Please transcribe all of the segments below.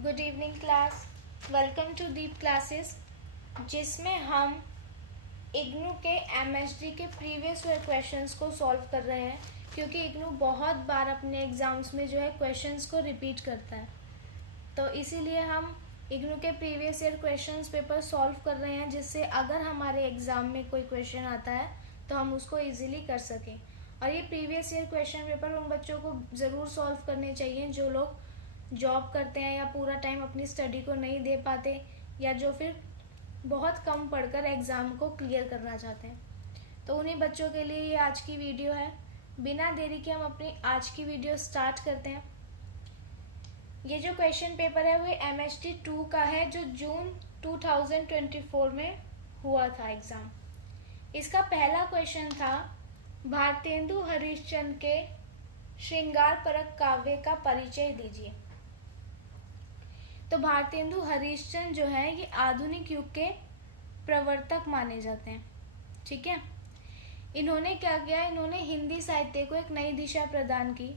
Good evening class. Welcome to Deep classes, जिसमें हम इग्नू के एमएसडी के प्रीवियस ईयर क्वेश्चंस को सॉल्व कर रहे हैं, क्योंकि इग्नू बहुत बार अपने एग्ज़ाम्स में जो है क्वेश्चंस को रिपीट करता है। तो इसीलिए हम इग्नू के previous year questions paper solve कर रहे हैं, जिससे अगर हमारे एग्ज़ाम में कोई क्वेश्चन आता है तो हम उसको ईजिली कर सकें। और ये प्रीवियस ईयर क्वेश्चन पेपर उन बच्चों को ज़रूर सॉल्व करने चाहिए जो लोग जॉब करते हैं या पूरा टाइम अपनी स्टडी को नहीं दे पाते, या जो फिर बहुत कम पढ़कर एग्ज़ाम को क्लियर करना चाहते हैं। तो उन्हीं बच्चों के लिए ये आज की वीडियो है। बिना देरी के हम अपनी आज की वीडियो स्टार्ट करते हैं। ये जो क्वेश्चन पेपर है वो एमएसटी 2 का है, जो जून 2024 में हुआ था एग्ज़ाम। इसका पहला क्वेश्चन था, भारतेंदु हरिश्चंद्र के श्रृंगार परक काव्य का परिचय दीजिए। तो भारतेंदु हरिश्चंद्र जो है ये आधुनिक युग के प्रवर्तक माने जाते हैं। ठीक है, इन्होंने क्या किया, इन्होंने हिंदी साहित्य को एक नई दिशा प्रदान की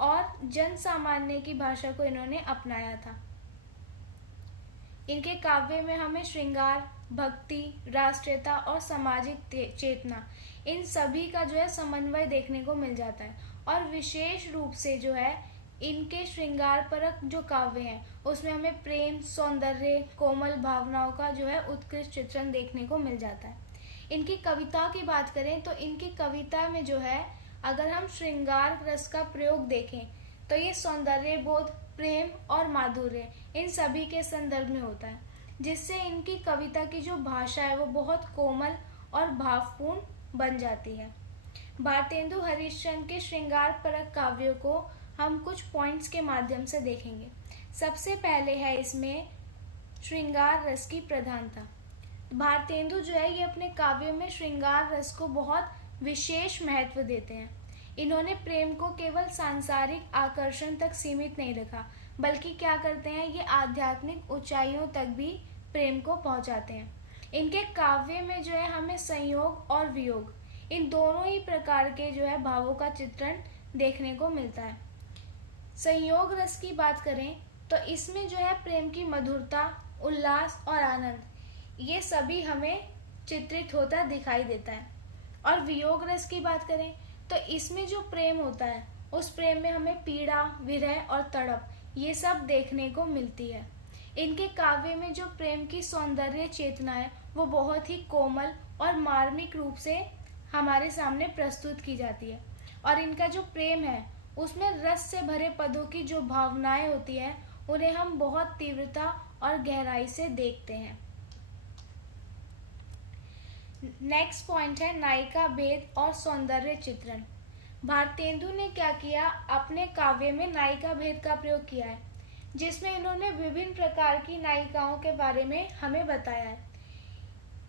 और जन सामान्य की भाषा को इन्होंने अपनाया था। इनके काव्य में हमें श्रृंगार, भक्ति, राष्ट्रीयता और सामाजिक चेतना, इन सभी का जो है समन्वय देखने को मिल जाता है। और विशेष रूप से जो है इनके श्रृंगार परक जो काव्य हैं उसमें हमें प्रेम, सौंदर्य, कोमल भावनाओं का जो है उत्कृष्ट चित्रण देखने को मिल जाता है। इनकी कविता की बात करें तो इनकी कविता में जो है अगर हम श्रृंगार रस का प्रयोग देखें तो ये सौंदर्य बोध, प्रेम और माधुर्य इन सभी के संदर्भ में होता है, जिससे इनकी कविता की जो भाषा है वो बहुत कोमल और भावपूर्ण बन जाती है। भारतेंदु हरिश्चंद्र के श्रृंगार परक काव्यों को हम कुछ पॉइंट्स के माध्यम से देखेंगे। सबसे पहले है इसमें श्रृंगार रस की प्रधानता। भारतेंदु जो है ये अपने काव्यों में श्रृंगार रस को बहुत विशेष महत्व देते हैं। इन्होंने प्रेम को केवल सांसारिक आकर्षण तक सीमित नहीं रखा, बल्कि क्या करते हैं, ये आध्यात्मिक ऊंचाइयों तक भी प्रेम को पहुंचाते हैं। इनके काव्य में जो है हमें संयोग और वियोग, इन दोनों ही प्रकार के जो है भावों का चित्रण देखने को मिलता है। संयोग रस की बात करें तो इसमें जो है प्रेम की मधुरता, उल्लास और आनंद, ये सभी हमें चित्रित होता दिखाई देता है। और वियोग रस की बात करें तो इसमें जो प्रेम होता है उस प्रेम में हमें पीड़ा, विरह और तड़प, ये सब देखने को मिलती है। इनके काव्य में जो प्रेम की सौंदर्य चेतना है वो बहुत ही कोमल और मार्मिक रूप से हमारे सामने प्रस्तुत की जाती है। और इनका जो प्रेम है उसमें रस से भरे पदों की जो भावनाएं होती हैं उन्हें हम बहुत तीव्रता और गहराई से देखते हैं। नेक्स्ट पॉइंट है नायिका भेद और सौंदर्य चित्रण। भारतेंदु ने क्या किया, अपने काव्य में नायिका भेद का प्रयोग किया है, जिसमें इन्होंने विभिन्न प्रकार की नायिकाओं के बारे में हमें बताया है।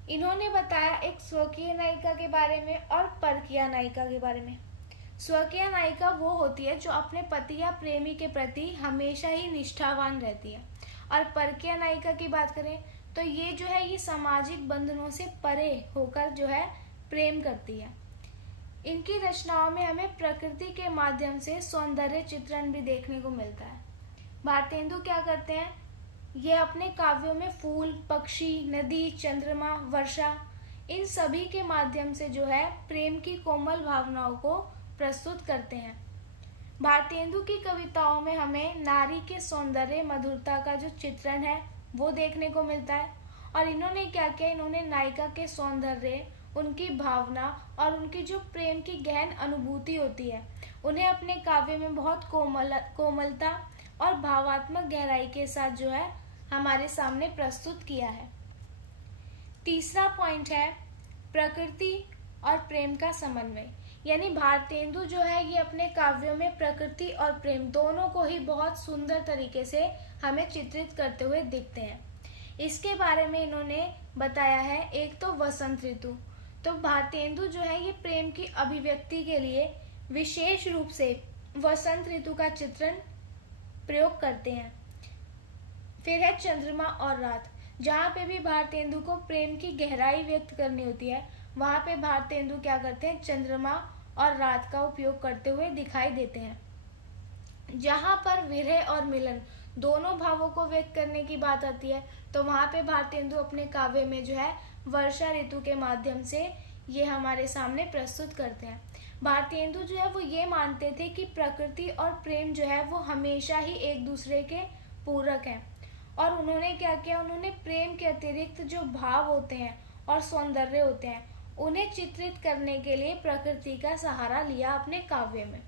इन्होंने बताया एक स्वकीय नायिका के बारे में और परकीय नायिका के बारे में। स्वकीय नायिका वो होती है जो अपने पति या प्रेमी के प्रति हमेशा ही निष्ठावान रहती है। और परकीय नायिका की बात करें तो ये जो है ये सामाजिक बंधनों से परे होकर जो है प्रेम करती है। इनकी रचनाओं में हमें प्रकृति के माध्यम से सौंदर्य चित्रण भी देखने को मिलता है। भारतेंदु क्या करते हैं, ये अपने काव्यों में फूल, पक्षी, नदी, चंद्रमा, वर्षा, इन सभी के माध्यम से जो है प्रेम की कोमल भावनाओं को प्रस्तुत करते हैं। भारतेंदु की कविताओं में हमें नारी के सौंदर्य, मधुरता का जो चित्रण है वो देखने को मिलता है। और इन्होंने क्या किया, इन्होंने नायिका के सौंदर्य, उनकी भावना और उनकी जो प्रेम की गहन अनुभूति होती है उन्हें अपने काव्य में बहुत कोमलता और भावात्मक गहराई के साथ जो है हमारे सामने प्रस्तुत किया है। तीसरा पॉइंट है प्रकृति और प्रेम का समन्वय। यानी भारतेंदु जो है ये अपने काव्यों में प्रकृति और प्रेम दोनों को ही बहुत सुंदर तरीके से हमें चित्रित करते हुए दिखते हैं। इसके बारे में इन्होंने बताया है, एक तो वसंत ऋतु। तो भारतेंदु जो है ये प्रेम की अभिव्यक्ति के लिए विशेष रूप से वसंत ऋतु का चित्रण प्रयोग करते हैं। फिर है चंद्रमा और रात, जहाँ पे भी भारतेंदु को प्रेम की गहराई व्यक्त करनी होती है वहाँ पे भारतेंदु क्या करते हैं, चंद्रमा और रात का उपयोग करते हुए दिखाई देते हैं। जहाँ पर विरह और मिलन दोनों भावों को व्यक्त करने की बात आती है तो वहाँ पे भारतेंदु अपने काव्य में जो है वर्षा ऋतु के माध्यम से ये हमारे सामने प्रस्तुत करते हैं। भारतेंदु जो है वो ये मानते थे कि प्रकृति और प्रेम जो है वो हमेशा ही एक दूसरे के पूरक हैं, और उन्होंने क्या किया, उन्होंने प्रेम के अतिरिक्त जो भाव होते हैं और सौंदर्य होते हैं उन्हें चित्रित करने के लिए प्रकृति का सहारा लिया अपने काव्य में।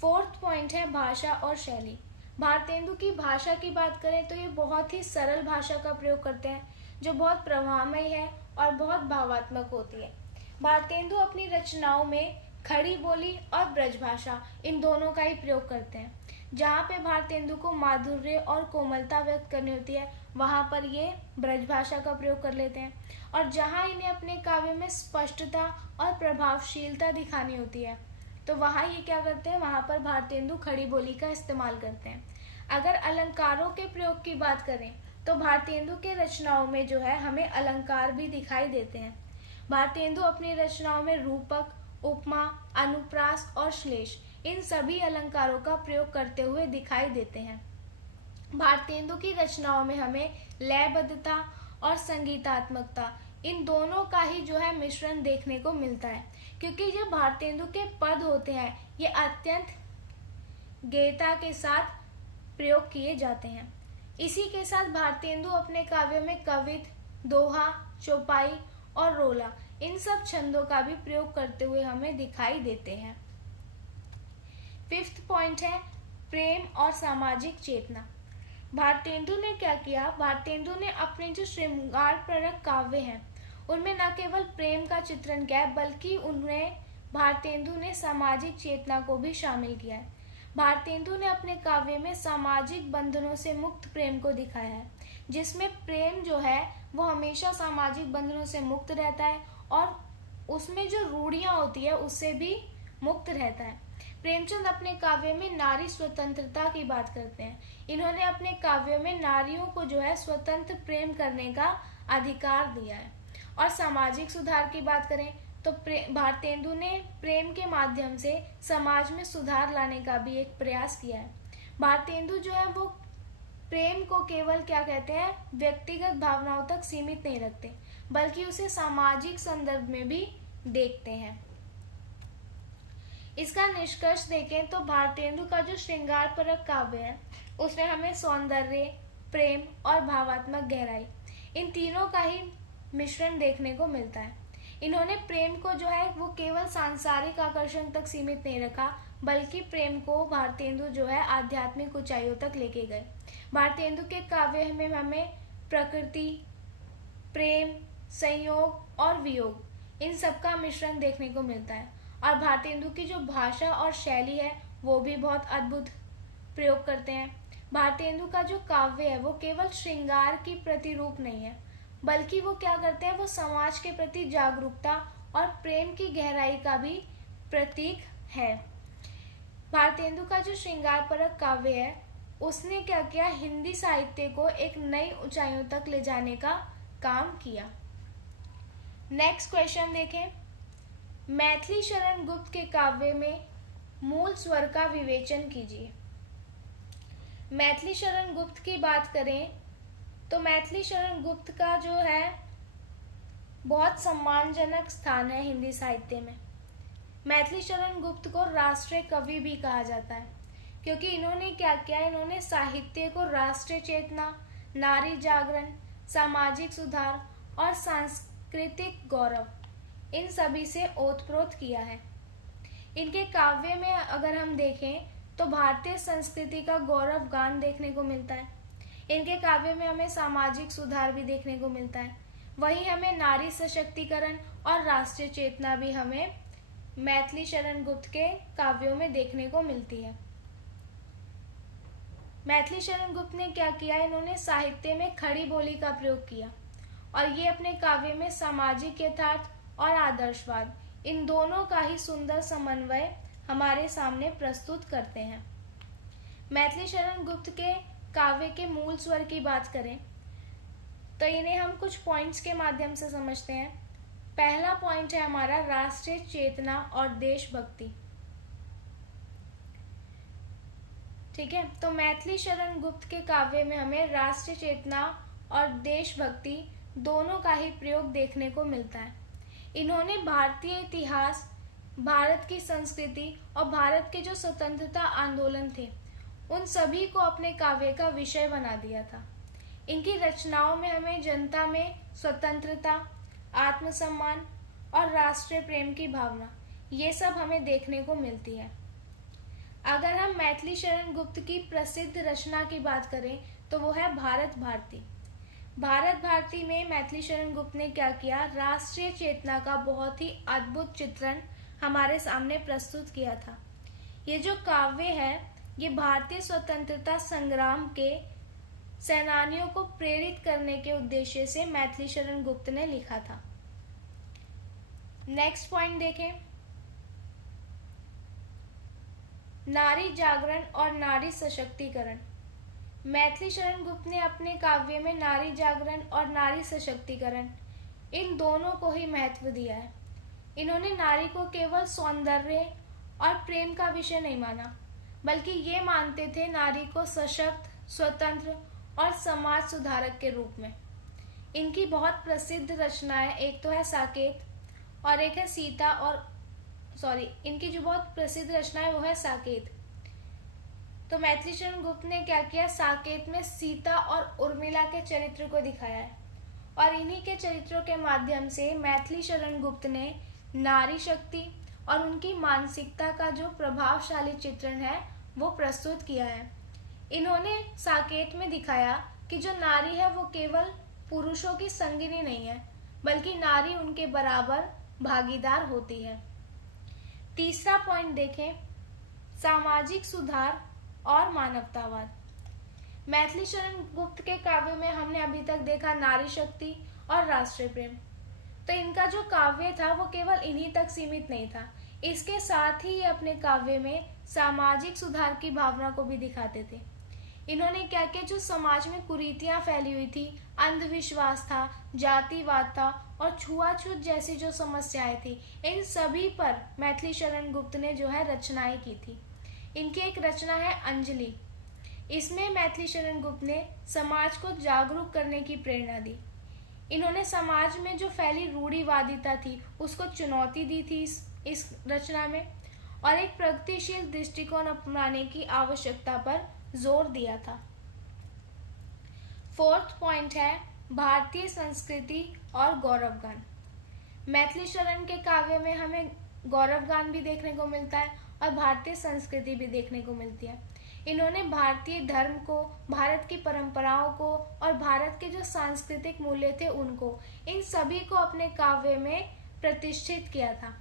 फोर्थ पॉइंट है भाषा और शैली। भारतेंदु की भाषा की बात करें तो ये बहुत ही सरल भाषा का प्रयोग करते हैं जो बहुत प्रभावमयी है और बहुत भावात्मक होती है। भारतेंदु अपनी रचनाओं में खड़ी बोली और ब्रजभाषा इन दोनों का ही प्रयोग करते हैं। जहाँ पे भारतेंदु को माधुर्य और कोमलता व्यक्त करनी होती है वहाँ पर ये ब्रजभाषा का प्रयोग कर लेते हैं, और जहाँ इन्हें अपने काव्य में स्पष्टता और प्रभावशीलता दिखानी होती है तो वहाँ ये क्या करते हैं, वहाँ पर भारतेंदु खड़ी बोली का इस्तेमाल करते हैं। अगर अलंकारों के प्रयोग की बात करें तो भारतेंदु के रचनाओं में जो है हमें अलंकार भी दिखाई देते हैं। भारतेंदु अपनी रचनाओं में रूपक, उपमा, अनुप्रास और श्लेष इन सभी अलंकारों का प्रयोग करते हुए दिखाई देते हैं। भारतेंदु की रचनाओं में हमें लयबद्धता और संगीतात्मकता इन दोनों का ही जो है मिश्रण देखने को मिलता है, क्योंकि जो भारतेंदु के पद होते हैं ये अत्यंत गेयता के साथ प्रयोग किए जाते हैं। इसी के साथ भारतेंदु अपने काव्यों में कवित, दोहा, चौपाई और रोला इन सब छंदों का भी प्रयोग करते हुए हमें दिखाई देते हैं। फिफ्थ पॉइंट है प्रेम और सामाजिक चेतना। भारतेंदु ने क्या किया, भारतेंदु ने अपने जो श्रृंगार परक काव्य हैं उनमें न केवल प्रेम का चित्रण किया है बल्कि उनमें भारतेंदु ने सामाजिक चेतना को भी शामिल किया है। भारतेंदु ने अपने काव्य में सामाजिक बंधनों से मुक्त प्रेम को दिखाया है, जिसमें प्रेम जो है वो हमेशा सामाजिक बंधनों से मुक्त रहता है और उसमें जो रूढ़ियाँ होती है उससे भी मुक्त रहता है। प्रेमचंद अपने काव्य में नारी स्वतंत्रता की बात करते हैं। इन्होंने अपने काव्यों में नारियों को जो है स्वतंत्र प्रेम करने का अधिकार दिया है। और सामाजिक सुधार की बात करें तो भारतेंदु ने प्रेम के माध्यम से समाज में सुधार लाने का भी एक प्रयास किया है। भारतेंदु जो है वो प्रेम को केवल क्या कहते हैं व्यक्तिगत भावनाओं तक सीमित नहीं रखते बल्कि उसे सामाजिक संदर्भ में भी देखते हैं। इसका निष्कर्ष देखें तो भारतेंदु का जो श्रृंगार परक काव्य है उसमें हमें सौंदर्य, प्रेम और भावात्मक गहराई इन तीनों का ही मिश्रण देखने को मिलता है। इन्होंने प्रेम को जो है वो केवल सांसारिक आकर्षण तक सीमित नहीं रखा बल्कि प्रेम को भारतेंदु जो है आध्यात्मिक ऊंचाइयों तक लेके गए। भारतेंदु के काव्य में हमें प्रकृति, प्रेम, संयोग और वियोग इन सब का मिश्रण देखने को मिलता है। और भारतेंदु की जो भाषा और शैली है वो भी बहुत अद्भुत प्रयोग करते हैं। भारतेंदु का जो काव्य है वो केवल श्रृंगार की प्रतिरूप नहीं है बल्कि वो क्या करते हैं, वो समाज के प्रति जागरूकता और प्रेम की गहराई का भी प्रतीक है। भारतेंदु का जो श्रृंगार परक काव्य है उसने क्या किया, हिंदी साहित्य को एक नई ऊंचाइयों तक ले जाने का काम किया। नेक्स्ट क्वेश्चन देखें, मैथिली शरण गुप्त के काव्य में मूल स्वर का विवेचन कीजिए। मैथिली शरण गुप्त की बात करें तो मैथिली शरण गुप्त का जो है बहुत सम्मानजनक स्थान है हिंदी साहित्य में। मैथिली शरण गुप्त को राष्ट्रीय कवि भी कहा जाता है क्योंकि इन्होंने क्या किया, इन्होंने साहित्य को राष्ट्रीय चेतना, नारी जागरण, सामाजिक सुधार और सांस्कृतिक गौरव इन सभी से ओतप्रोत किया है। इनके काव्य में अगर हम देखें तो भारतीय संस्कृति का गौरव गान देखने को मिलता है। इनके काव्य में हमें सामाजिक सुधार भी देखने को मिलता है। वहीं हमें नारी सशक्तिकरण और राष्ट्रीय चेतना भी हमें मैथिली शरण गुप्त के काव्यों में देखने को मिलती है। मैथिली शरण गुप्त ने क्या किया, इन्होंने साहित्य में खड़ी बोली का प्रयोग किया और ये अपने काव्य में सामाजिक यथार्थ और आदर्शवाद इन दोनों का ही सुंदर समन्वय हमारे सामने प्रस्तुत करते हैं। मैथिली शरण गुप्त के काव्य के मूल स्वर की बात करें तो इन्हें हम कुछ पॉइंट्स के माध्यम से समझते हैं। पहला पॉइंट है हमारा राष्ट्रीय चेतना और देशभक्ति। ठीक है, तो मैथिली शरण गुप्त के काव्य में हमें राष्ट्रीय चेतना और देशभक्ति दोनों का ही प्रयोग देखने को मिलता है। इन्होंने भारतीय इतिहास, भारत की संस्कृति और भारत के जो स्वतंत्रता आंदोलन थे उन सभी को अपने काव्य का विषय बना दिया था। इनकी रचनाओं में हमें जनता में स्वतंत्रता, आत्मसम्मान और राष्ट्रीय प्रेम की भावना ये सब हमें देखने को मिलती है। अगर हम मैथिली शरण गुप्त की प्रसिद्ध रचना की बात करें तो वो है भारत भारती। भारत भारती में मैथिली शरण गुप्त ने क्या किया, राष्ट्रीय चेतना का बहुत ही अद्भुत चित्रण हमारे सामने प्रस्तुत किया था। ये जो काव्य है ये भारतीय स्वतंत्रता संग्राम के सेनानियों को प्रेरित करने के उद्देश्य से मैथिली शरण गुप्त ने लिखा था। नेक्स्ट पॉइंट देखें, नारी जागरण और नारी सशक्तिकरण। मैथिली शरण गुप्त ने अपने काव्य में नारी जागरण और नारी सशक्तिकरण इन दोनों को ही महत्व दिया है। इन्होंने नारी को केवल सौंदर्य और प्रेम का विषय नहीं माना, बल्कि ये मानते थे नारी को सशक्त, स्वतंत्र और समाज सुधारक के रूप में। इनकी बहुत प्रसिद्ध रचनाएं, एक तो है साकेत और एक है सीता और इनकी जो बहुत प्रसिद्ध रचना है वो है साकेत। तो मैथिली शरण गुप्त ने क्या किया, साकेत में सीता और उर्मिला के चरित्र को दिखाया है और इन्हीं के चरित्रों के माध्यम से मैथिली शरण गुप्त ने नारी शक्ति और उनकी मानसिकता का जो प्रभावशाली चित्रण है वो प्रस्तुत किया है। इन्होंने साकेत में दिखाया कि जो नारी है वो केवल पुरुषों की संगिनी नहीं है, बल्कि नारी उनके बराबर भागीदार होती है। तीसरा पॉइंट देखें, सामाजिक सुधार और मानवतावाद। मैथिली शरण गुप्त के काव्य में हमने अभी तक देखा नारी शक्ति और राष्ट्रीय प्रेम। तो इनका जो काव्य था वो केवल इन्हीं तक सीमित नहीं था, इसके साथ ही ये अपने काव्य में सामाजिक सुधार की भावना को भी दिखाते थे। इन्होंने क्या किया, जो समाज में कुरीतियां फैली हुई थी, अंधविश्वास था, जातिवाद था और छुआछूत जैसी जो समस्याएं थी, इन सभी पर मैथिली शरण गुप्त ने जो है रचनाएं की थी। इनकी एक रचना है अंजलि। इसमें मैथिली शरण गुप्त ने समाज को जागरूक करने की प्रेरणा दी। इन्होंने समाज में जो फैली रूढ़िवादिता थी उसको चुनौती दी थी इस रचना में और एक प्रगतिशील दृष्टिकोण अपनाने की आवश्यकता पर जोर दिया था। फोर्थ पॉइंट है भारतीय संस्कृति और गौरवगान। मैथिली शरण के काव्य में हमें गौरवगान भी देखने को मिलता है और भारतीय संस्कृति भी देखने को मिलती है। इन्होंने भारतीय धर्म को, भारत की परंपराओं को और भारत के जो सांस्कृतिक मूल्य थे उनको, इन सभी को अपने काव्य में प्रतिष्ठित किया था।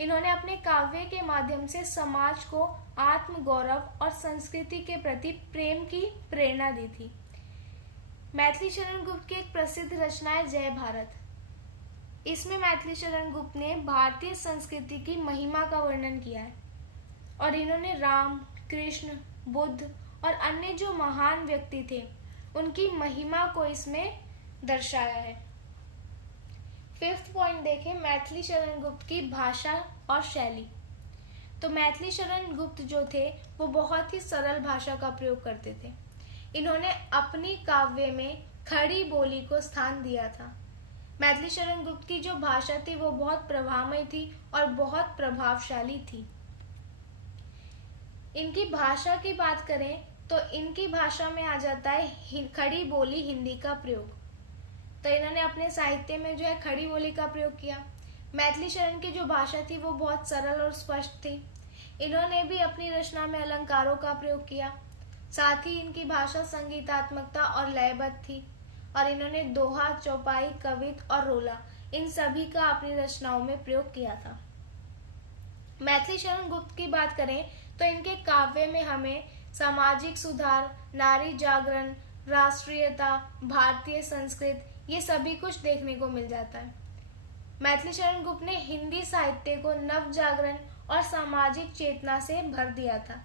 इन्होंने अपने काव्य के माध्यम से समाज को आत्मगौरव और संस्कृति के प्रति प्रेम की प्रेरणा दी थी। मैथिली शरण गुप्त की एक प्रसिद्ध रचना है जय भारत। इसमें मैथिली शरण गुप्त ने भारतीय संस्कृति की महिमा का वर्णन किया है और इन्होंने राम, कृष्ण, बुद्ध और अन्य जो महान व्यक्ति थे उनकी महिमा को इसमें दर्शाया है। फिफ्थ पॉइंट देखें, मैथिली शरण गुप्त की भाषा और शैली। तो मैथिली शरण गुप्त जो थे वो बहुत ही सरल भाषा का प्रयोग करते थे। इन्होंने अपनी काव्य में खड़ी बोली को स्थान दिया था। मैथिली शरण गुप्त की जो भाषा थी वो बहुत प्रभावमयी थी और बहुत प्रभावशाली थी। इनकी भाषा की बात करें तो इनकी भाषा में आ जाता है खड़ी बोली हिंदी का प्रयोग। तो इन्होंने अपने साहित्य में जो है खड़ी बोली का प्रयोग किया। मैथिली शरण की जो भाषा थी वो बहुत सरल और स्पष्ट थी। इन्होंने भी अपनी रचना में अलंकारों का प्रयोग किया। साथ ही इनकी भाषा संगीतात्मकता और लयबद्ध थी और इन्होंने दोहा, चौपाई, कवित और रोला इन सभी का अपनी रचनाओं में प्रयोग किया था। मैथिली शरण गुप्त की बात करें तो इनके काव्य में हमें सामाजिक सुधार, नारी जागरण, राष्ट्रीयता, भारतीय संस्कृति ये सभी कुछ देखने को मिल जाता है। मैथिली शरण गुप्त ने हिंदी साहित्य को नव जागरण और सामाजिक चेतना से भर दिया था।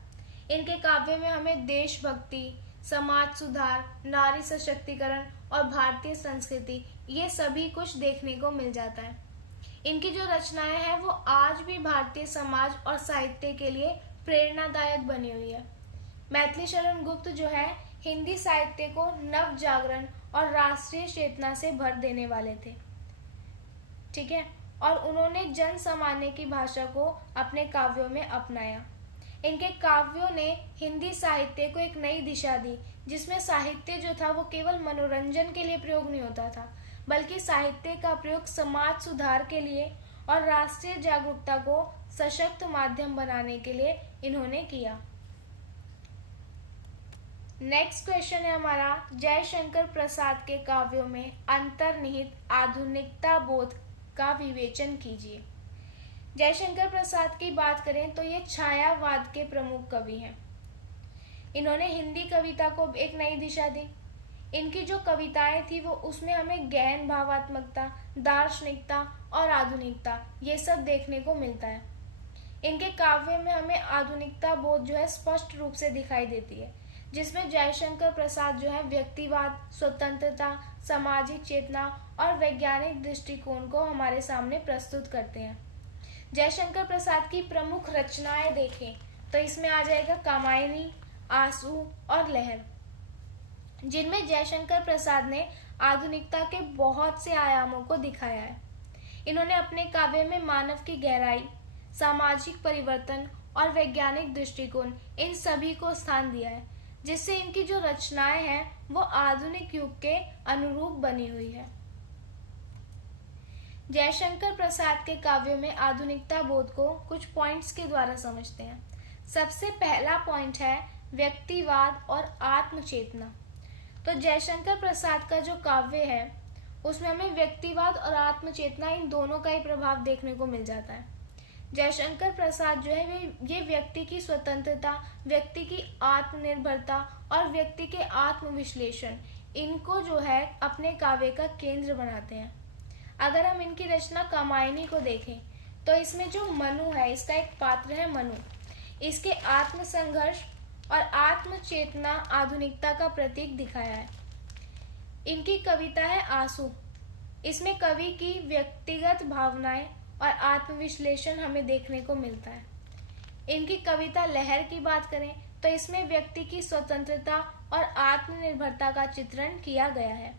इनके काव्य में हमें देशभक्ति, समाज सुधार, नारी सशक्तिकरण और भारतीय संस्कृति ये सभी कुछ देखने को मिल जाता है। इनकी जो रचनाएं हैं वो आज भी भारतीय समाज और साहित्य के लिए प्रेरणादायक बनी हुई है। मैथिली शरण गुप्त जो है हिंदी साहित्य को नव जागरण और राष्ट्रीय चेतना से भर देने वाले थे। ठीक है, और उन्होंने जन सामान्य की भाषा को अपने काव्यों में अपनाया। इनके काव्यों ने हिंदी साहित्य को एक नई दिशा दी, जिसमें साहित्य जो था वो केवल मनोरंजन के लिए प्रयोग नहीं होता था, बल्कि साहित्य का प्रयोग समाज सुधार के लिए और राष्ट्रीय जागरूकता को सशक्त माध्यम बनाने के लिए इन्होंने किया। नेक्स्ट क्वेश्चन है हमारा, जयशंकर प्रसाद के काव्यों में अंतर्निहित आधुनिकता बोध का विवेचन कीजिए। जयशंकर प्रसाद की बात करें तो ये छायावाद के प्रमुख कवि हैं। इन्होंने हिंदी कविता को एक नई दिशा दी। इनकी जो कविताएं थी वो उसमें हमें गहन भावात्मकता, दार्शनिकता और आधुनिकता ये सब देखने को मिलता है। इनके काव्य में हमें आधुनिकता बोध जो है स्पष्ट रूप से दिखाई देती है, जिसमें जयशंकर प्रसाद जो है व्यक्तिवाद, स्वतंत्रता, सामाजिक चेतना और वैज्ञानिक दृष्टिकोण को हमारे सामने प्रस्तुत करते हैं। जयशंकर प्रसाद की प्रमुख रचनाएं देखें तो इसमें आ जाएगा कामायनी, आंसू और लहर, जिनमें जयशंकर प्रसाद ने आधुनिकता के बहुत से आयामों को दिखाया है। इन्होंने अपने काव्य में मानव की गहराई, सामाजिक परिवर्तन और वैज्ञानिक दृष्टिकोण इन सभी को स्थान दिया है, जिससे इनकी जो रचनाएं हैं वो आधुनिक युग के अनुरूप बनी हुई है। जयशंकर प्रसाद के काव्यों में आधुनिकता बोध को कुछ पॉइंट्स के द्वारा समझते हैं। सबसे पहला पॉइंट है व्यक्तिवाद और आत्मचेतना। तो जयशंकर प्रसाद का जो काव्य है उसमें हमें व्यक्तिवाद और आत्मचेतना इन दोनों का ही प्रभाव देखने को मिल जाता है। जयशंकर प्रसाद जो है ये व्यक्ति की स्वतंत्रता, व्यक्ति की आत्मनिर्भरता और व्यक्ति के आत्मविश्लेषण इनको जो है अपने काव्य का केंद्र बनाते हैं। अगर हम इनकी रचना कामायनी को देखें तो इसमें जो मनु है, इसका एक पात्र है मनु, इसके आत्मसंघर्ष और आत्मचेतना आधुनिकता का प्रतीक दिखाया है। इनकी कविता है आंसू, इसमें कवि की व्यक्तिगत भावनाएं और आत्मविश्लेषण हमें देखने को मिलता है। इनकी कविता लहर की बात करें तो इसमें व्यक्ति की स्वतंत्रता और आत्मनिर्भरता का चित्रण किया गया है।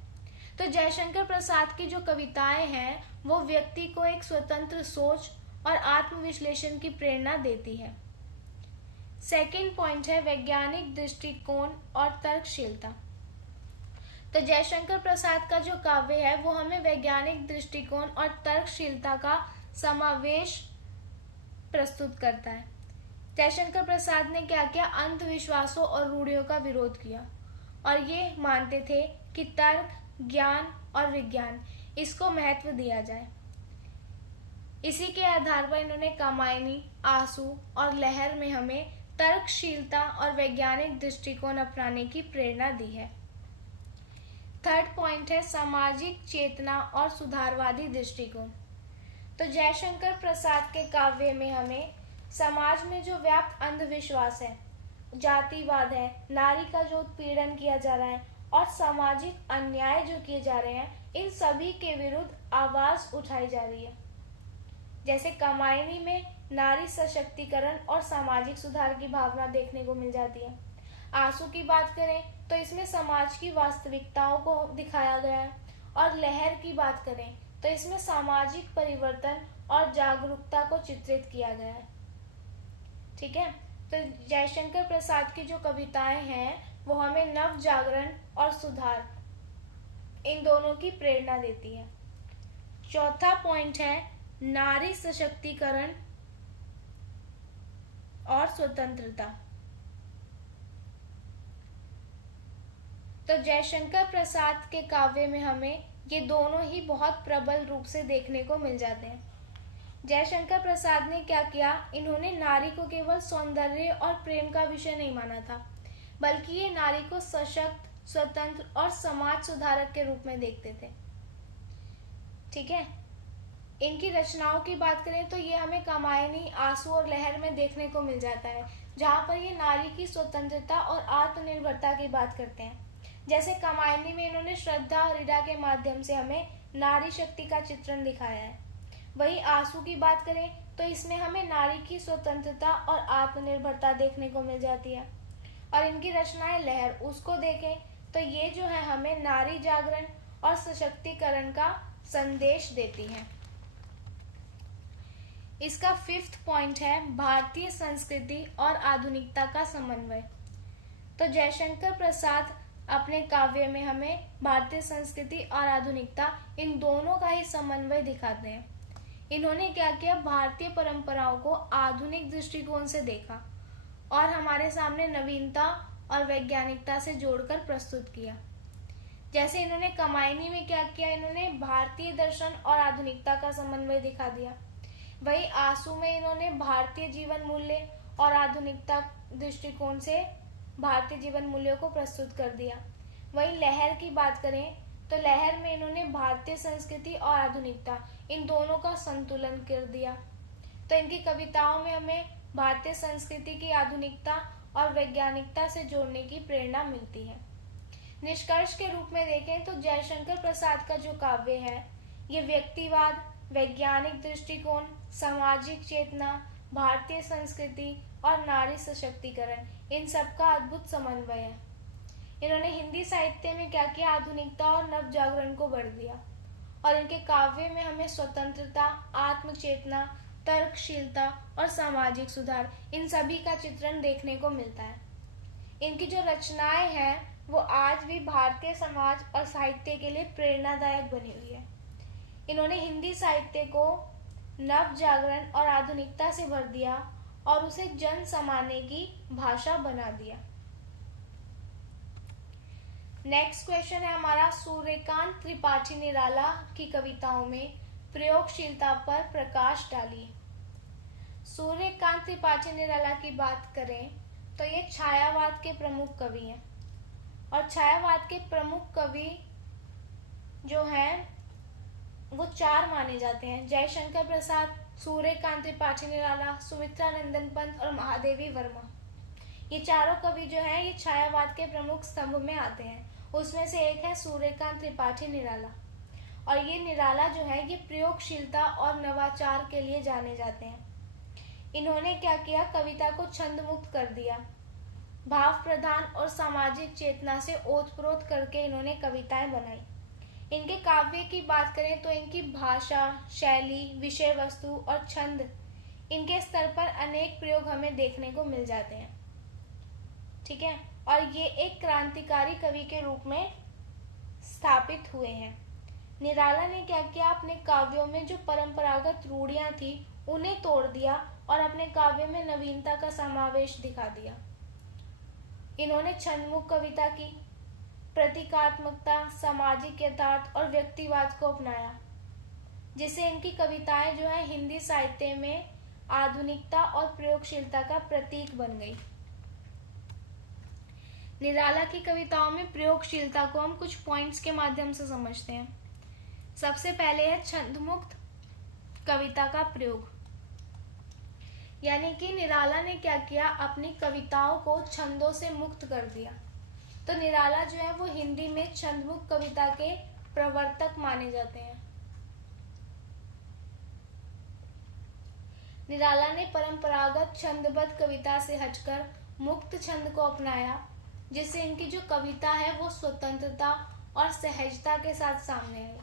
तो जयशंकर प्रसाद की जो कविताएं हैं वो व्यक्ति को एक स्वतंत्र सोच और आत्मविश्लेषण की प्रेरणा देती है। सेकंड पॉइंट है वैज्ञानिक दृष्टिकोण और तर्कशीलता। तो जयशंकर प्रसाद का जो काव्य है वो हमें वैज्ञानिक दृष्टिकोण और तर्कशीलता का समावेश प्रस्तुत करता है। जयशंकर प्रसाद ने क्या किया, अंधविश्वासों और रूढ़ियों का विरोध किया और ये मानते थे कि तर्क, ज्ञान और विज्ञान इसको महत्व दिया जाए। इसी के आधार पर इन्होंने कामायनी, आंसू और लहर में हमें तर्कशीलता और वैज्ञानिक दृष्टिकोण अपनाने की प्रेरणा दी है। थर्ड पॉइंट है सामाजिक चेतना और सुधारवादी दृष्टिकोण। तो जयशंकर प्रसाद के काव्य में हमें समाज में जो व्याप्त अंधविश्वास है, जातिवाद है, नारी का जो उत्पीड़न किया जा रहा है और सामाजिक अन्याय जो किए जा रहे हैं, इन सभी के विरुद्ध आवाज उठाई जा रही है। जैसे कामायनी में नारी सशक्तिकरण और सामाजिक सुधार की भावना देखने को मिल जाती है। आंसू की बात करें तो इसमें समाज की वास्तविकताओं को दिखाया गया है और लहर की बात करें तो इसमें सामाजिक परिवर्तन और जागरूकता को चित्रित किया गया है। ठीक है, तो जयशंकर प्रसाद की जो कविताएं हैं वो हमें नव जागरण और सुधार इन दोनों की प्रेरणा देती है। चौथा पॉइंट है नारी सशक्तिकरण और स्वतंत्रता। तो जयशंकर प्रसाद के काव्य में हमें ये दोनों ही बहुत प्रबल रूप से देखने को मिल जाते हैं। जयशंकर प्रसाद ने क्या किया, इन्होंने नारी को केवल सौंदर्य और प्रेम का विषय नहीं माना था, बल्कि ये नारी को सशक्त, स्वतंत्र और समाज सुधारक के रूप में देखते थे। ठीक है, इनकी रचनाओं की बात करें तो ये हमें कामायनी, आंसू और लहर में देखने को मिल जाता है, जहाँ पर ये नारी की स्वतंत्रता और आत्मनिर्भरता की बात करते हैं। जैसे कामायनी में इन्होंने श्रद्धा और इरा के माध्यम से हमें नारी शक्ति का चित्रण दिखाया है। वहीं आंसू की बात करें तो इसमें हमें नारी की स्वतंत्रता और आत्मनिर्भरता देखने को मिल जाती है। और इनकी रचनाएं लहर उसको देखें तो ये जो है हमें नारी जागरण और सशक्तिकरण का संदेश देती हैं। इसका 5th पॉइंट है भारतीय संस्कृति और आधुनिकता का समन्वय। तो जयशंकर प्रसाद अपने काव्य में हमें भारतीय संस्कृति और आधुनिकता इन दोनों का ही समन्वय दिखाते हैं। इन्होंने क्या किया, भारतीय परंपराओं को आधुनिक दृष्टिकोण से देखा और हमारे सामने नवीनता और वैज्ञानिकता से जोड़कर प्रस्तुत किया। जैसे इन्होंने कमायनी में क्या किया, इन्होंने भारतीय दर्शन और आधुनिकता का समन्वय दिखा दिया। वही आंसू में इन्होंने भारतीय जीवन मूल्य और आधुनिकता दृष्टिकोण से भारतीय जीवन मूल्यों को प्रस्तुत कर दिया। वही लहर की बात करें तो लहर में इन्होंने भारतीय संस्कृति और आधुनिकता इन दोनों का संतुलन कर दिया। तो इनकी कविताओं में हमें भारतीय संस्कृति की आधुनिकता और वैज्ञानिकता से जोड़ने की प्रेरणा मिलती है। निष्कर्ष के रूप में देखें तो जयशंकर प्रसाद का जो काव्य है ये व्यक्तिवाद, वैज्ञानिक दृष्टिकोण, सामाजिक चेतना, भारतीय संस्कृति और नारी सशक्तिकरण इन सब का अद्भुत समन्वय है। इन्होंने हिंदी साहित्य में क्या किया, आधुनिकता और नव जागरण को बढ़ दिया और इनके काव्य में हमें स्वतंत्रता, आत्मचेतना, तर्कशीलता और सामाजिक सुधार इन सभी का चित्रण देखने को मिलता है। इनकी जो रचनाएं हैं वो आज भी भारतीय समाज और साहित्य के लिए प्रेरणादायक बनी हुई है। इन्होंने हिंदी साहित्य को नव जागरण और आधुनिकता से भर दिया और उसे जन समाने की भाषा बना दिया। नेक्स्ट क्वेश्चन है हमारा, सूर्यकांत त्रिपाठी निराला की कविताओं में प्रयोगशीलता पर प्रकाश डालिए। सूर्यकांत त्रिपाठी निराला की बात करें तो ये छायावाद के प्रमुख कवि हैं और छायावाद के प्रमुख कवि जो हैं वो 4 माने जाते हैं: जयशंकर प्रसाद, सूर्यकांत त्रिपाठी निराला, सुमित्रा नंदन पंत और महादेवी वर्मा। ये चारों कवि जो हैं ये छायावाद के प्रमुख स्तंभ में आते हैं। उसमें से एक है सूर्यकांत त्रिपाठी निराला और ये निराला जो है ये प्रयोगशीलता और नवाचार के लिए जाने जाते हैं। इन्होंने क्या किया, कविता को छंद मुक्त कर दिया, भाव प्रधान और सामाजिक चेतना से ओतप्रोत करके इन्होंने कविताएं बनाई। इनके काव्य की बात करें तो इनकी भाषा, शैली, विषय वस्तु और छंद इनके स्तर पर अनेक प्रयोग हमें देखने को मिल जाते हैं। ठीक है, और ये एक क्रांतिकारी कवि के रूप में स्थापित हुए हैं। निराला ने क्या किया, अपने काव्यों में जो परंपरागत रूढ़ियां थी उन्हें तोड़ दिया और अपने काव्य में नवीनता का समावेश दिखा दिया। इन्होंने छंदमुक्त कविता की, प्रतीकात्मकता, सामाजिक यथार्थ और व्यक्तिवाद को अपनाया, जिससे इनकी कविताएं जो है हिंदी साहित्य में आधुनिकता और प्रयोगशीलता का प्रतीक बन गई। निराला की कविताओं में प्रयोगशीलता को हम कुछ पॉइंट्स के माध्यम से समझते हैं। सबसे पहले है छंदमुक्त कविता का प्रयोग, यानी कि निराला ने क्या किया, अपनी कविताओं को छंदों से मुक्त कर दिया। तो निराला जो है वो हिंदी में छंदमुक्त कविता के प्रवर्तक माने जाते हैं। निराला ने परंपरागत छंदबद्ध कविता से हटकर मुक्त छंद को अपनाया, जिससे इनकी जो कविता है वो स्वतंत्रता और सहजता के साथ सामने आई।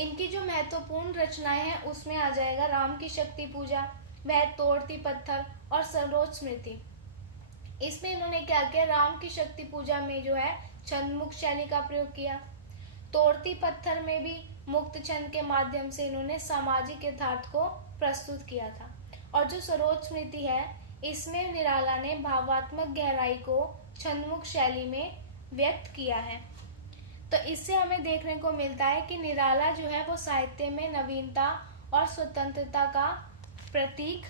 इनकी जो महत्वपूर्ण रचनाएं हैं उसमें आ जाएगा राम की शक्ति पूजा, वह तोड़ती पत्थर और सरोज स्मृति। इसमें इन्होंने क्या किया, राम की शक्ति पूजा में जो है छंदमुक्त शैली का प्रयोग किया। तोड़ती पत्थर में भी मुक्त छंद के माध्यम से इन्होंने सामाजिक यथार्थ को प्रस्तुत किया था। और जो सरोज स्मृति है इसमें निराला ने भावात्मक गहराई को छंदमुक्त शैली में व्यक्त किया है। तो इससे हमें देखने को मिलता है कि निराला जो है वो साहित्य में नवीनता और स्वतंत्रता का प्रतीक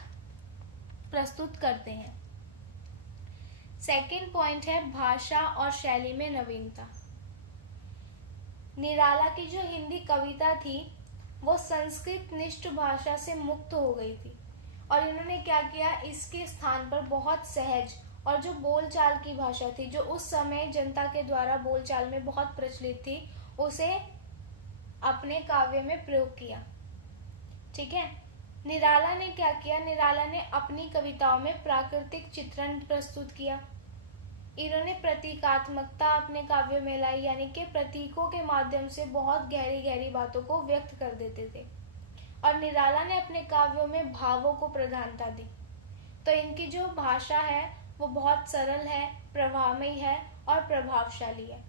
प्रस्तुत करते हैं। सेकंड पॉइंट है भाषा और शैली में नवीनता। निराला की जो हिंदी कविता थी वो संस्कृत निष्ठ भाषा से मुक्त हो गई थी और इन्होंने क्या किया, इसके स्थान पर बहुत सहज और जो बोलचाल की भाषा थी जो उस समय जनता के द्वारा बोलचाल में बहुत प्रचलित थी उसे अपने काव्य में प्रयोग किया। ठीक है, निराला ने क्या किया, निराला ने अपनी कविताओं में प्राकृतिक चित्रण प्रस्तुत किया। इन्होंने प्रतीकात्मकता अपने काव्यों में लाई, यानी कि प्रतीकों के माध्यम से बहुत गहरी गहरी बातों को व्यक्त कर देते थे। और निराला ने अपने काव्यों में भावों को प्रधानता दी। तो इनकी जो भाषा है वो बहुत सरल है, प्रभावमयी है और प्रभावशाली है।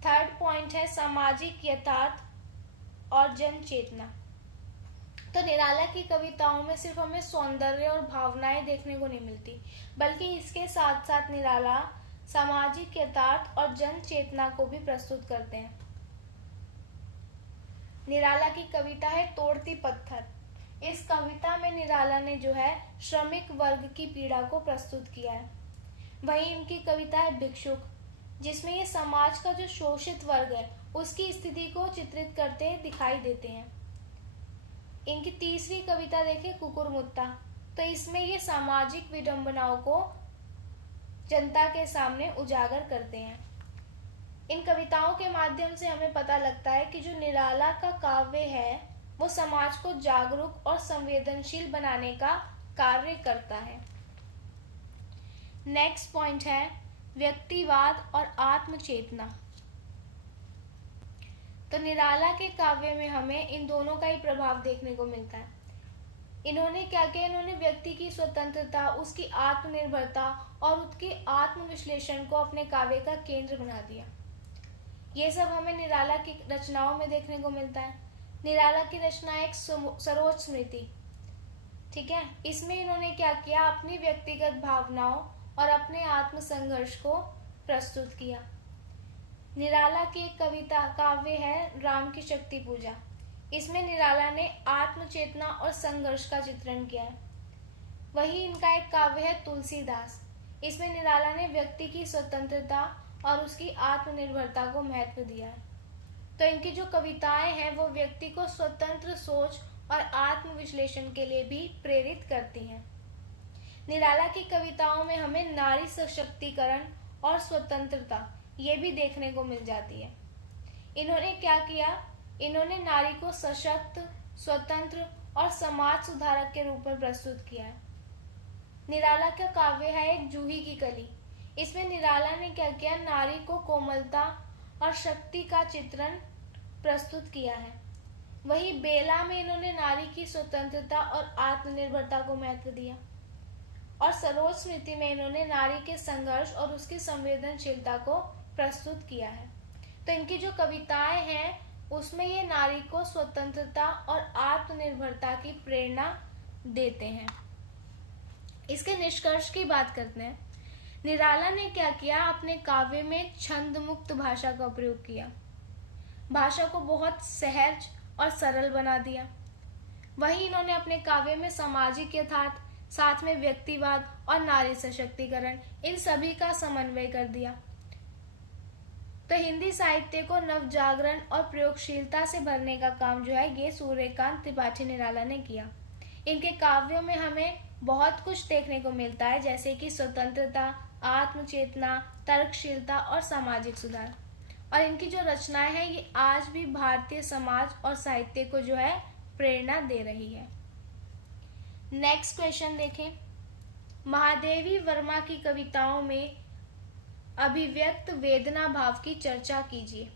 थर्ड पॉइंट है सामाजिक यथार्थ और जन चेतना। तो निराला की कविताओं में सिर्फ हमें सौंदर्य और भावनाएं देखने को नहीं मिलती, बल्कि इसके साथ साथ निराला सामाजिक यथार्थ और जन चेतना को भी प्रस्तुत करते हैं। निराला की कविता है तोड़ती पत्थर। इस कविता में निराला ने जो है श्रमिक वर्ग की पीड़ा को प्रस्तुत किया है। वहीं इनकी कविता है भिक्षुक, जिसमें ये समाज का जो शोषित वर्ग है उसकी स्थिति को चित्रित करते दिखाई देते हैं। इनकी तीसरी कविता देखें कुकुरमुत्ता, तो इसमें ये सामाजिक विडंबनाओं को जनता के सामने उजागर करते हैं। इन कविताओं के माध्यम से हमें पता लगता है कि जो निराला का काव्य है वो समाज को जागरूक और संवेदनशील बनाने का कार्य करता है। नेक्स्ट पॉइंट है व्यक्तिवाद और आत्मचेतना। तो निराला के काव्य में हमें इन दोनों का ही प्रभाव देखने को मिलता है। इन्होंने क्या किया, इन्होंने व्यक्ति की स्वतंत्रता, उसकी आत्मनिर्भरता और उसके आत्मविश्लेषण को अपने काव्य का केंद्र बना दिया। ये सब हमें निराला की रचनाओं में देखने को मिलता है। निराला की रचना एक सरोज स्मृति, ठीक है, इसमें इन्होंने क्या किया, अपनी व्यक्तिगत भावनाओं और अपने आत्मसंघर्ष को प्रस्तुत किया। निराला की एक कविता काव्य है राम की शक्ति पूजा। इसमें निराला ने आत्मचेतना और संघर्ष का चित्रण किया है। वही इनका एक काव्य है तुलसीदास। इसमें निराला ने व्यक्ति की स्वतंत्रता और उसकी आत्मनिर्भरता को महत्व दिया है। तो इनकी जो कविताएं हैं वो व्यक्ति को स्वतंत्र सोच और आत्मविश्लेषण के लिए भी प्रेरित करती हैं। निराला की कविताओं में हमें नारी सशक्तिकरण और स्वतंत्रता ये भी देखने को मिल जाती है। इन्होंने क्या किया, इन्होंने नारी को सशक्त, स्वतंत्र और समाज सुधारक के रूप में प्रस्तुत किया है। निराला का काव्य है एक जूही की कली। इसमें निराला ने क्या किया, नारी को कोमलता और शक्ति का चित्रण प्रस्तुत किया है। वही बेला में इन्होंने नारी की स्वतंत्रता और आत्मनिर्भरता को महत्व दिया। और सरोज स्मृति में इन्होंने नारी के संघर्ष और उसकी संवेदनशीलता को प्रस्तुत किया है। तो इनकी जो कविताएं हैं उसमें ये नारी को स्वतंत्रता और आत्मनिर्भरता की प्रेरणा देते हैं। इसके निष्कर्ष की बात करते हैं। निराला ने क्या किया, अपने काव्य में छंद मुक्त भाषा का प्रयोग किया। भाषा को बहुत सहज और सरल बना दिया। वहीं इन्होंने अपने काव्य में सामाजिक यथार्थ, साथ में व्यक्तिवाद और नारी सशक्तिकरण, इन सभी का समन्वय कर दिया। तो हिंदी साहित्य को नवजागरण और प्रयोगशीलता से भरने का काम जो है ये सूर्यकांत त्रिपाठी निराला ने किया। इनके काव्यों में हमें बहुत कुछ देखने को मिलता है, जैसे कि स्वतंत्रता, आत्मचेतना, तर्कशीलता और सामाजिक सुधार। और इनकी जो रचनाएं हैं ये आज भी भारतीय समाज और साहित्य को जो है प्रेरणा दे रही है। नेक्स्ट क्वेश्चन देखें। महादेवी वर्मा की कविताओं में अभिव्यक्त वेदना भाव की चर्चा कीजिए।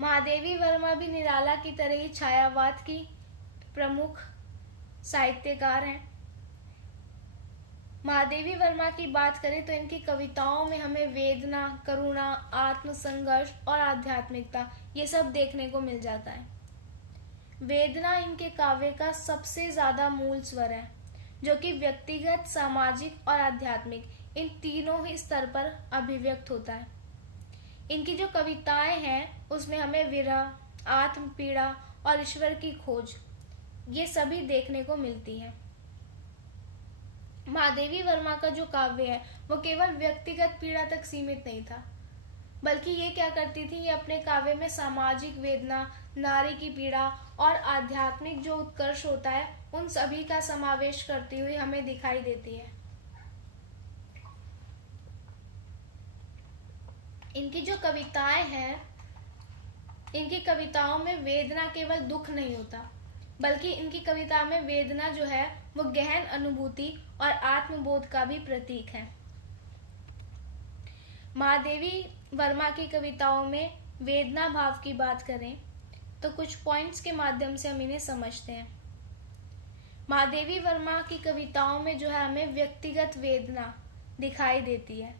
महादेवी वर्मा भी निराला की तरह ही छायावाद की प्रमुख साहित्यकार हैं। महादेवी वर्मा की बात करें तो इनकी कविताओं में हमें वेदना, करुणा, आत्मसंघर्ष और आध्यात्मिकता ये सब देखने को मिल जाता है। वेदना इनके काव्य का सबसे ज्यादा मूल स्वर है, जो कि व्यक्तिगत, सामाजिक और आध्यात्मिक इन तीनों ही स्तर पर अभिव्यक्त होता है। इनकी जो कविताएं हैं उसमें हमें विरह, आत्म पीड़ा और ईश्वर की खोज ये सभी देखने को मिलती है। महादेवी वर्मा का जो काव्य है वो केवल व्यक्तिगत पीड़ा तक सीमित नहीं था, बल्कि ये क्या करती थी, ये अपने काव्य में सामाजिक वेदना, नारी की पीड़ा और आध्यात्मिक जो उत्कर्ष होता है उन सभी का समावेश करती हुई हमें दिखाई देती है। इनकी जो कविताएं हैं, इनकी कविताओं में वेदना केवल दुख नहीं होता, बल्कि इनकी कविता में वेदना जो है वो गहन अनुभूति और आत्मबोध का भी प्रतीक है। महादेवी वर्मा की कविताओं में वेदना भाव की बात करें तो कुछ पॉइंट्स के माध्यम से हम इन्हें समझते हैं। महादेवी वर्मा की कविताओं में जो है हमें व्यक्तिगत वेदना दिखाई देती है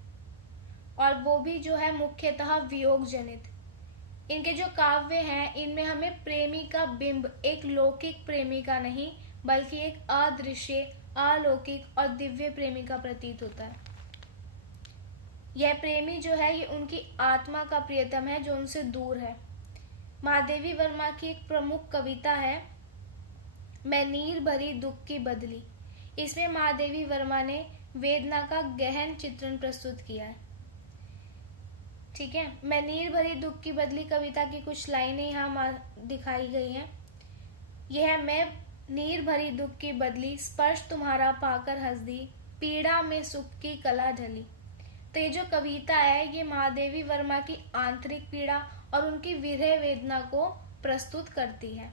और वो भी जो है मुख्यतः वियोग जनित। इनके जो काव्य हैं इनमें हमें प्रेमी का बिंब एक लौकिक प्रेमी का नहीं बल्कि एक अदृश्य, अलौकिक और दिव्य प्रेमी का प्रतीत होता है। यह प्रेमी जो है ये उनकी आत्मा का प्रियतम है जो उनसे दूर है। महादेवी वर्मा की एक प्रमुख कविता है मैं नीर भरी दुख की बदली। इसमें महादेवी वर्मा ने वेदना का गहन चित्रण प्रस्तुत किया है। ठीक है, मैं नीर भरी दुख की बदली कविता की कुछ लाइनें यहाँ दिखाई गई हैं। यह है मैं नीर भरी दुख की बदली, स्पर्श तुम्हारा पाकर हंस दी, पीड़ा में सुख की कला ढली। तो ये जो कविता है ये महादेवी वर्मा की आंतरिक पीड़ा और उनकी विरह वेदना को प्रस्तुत करती है।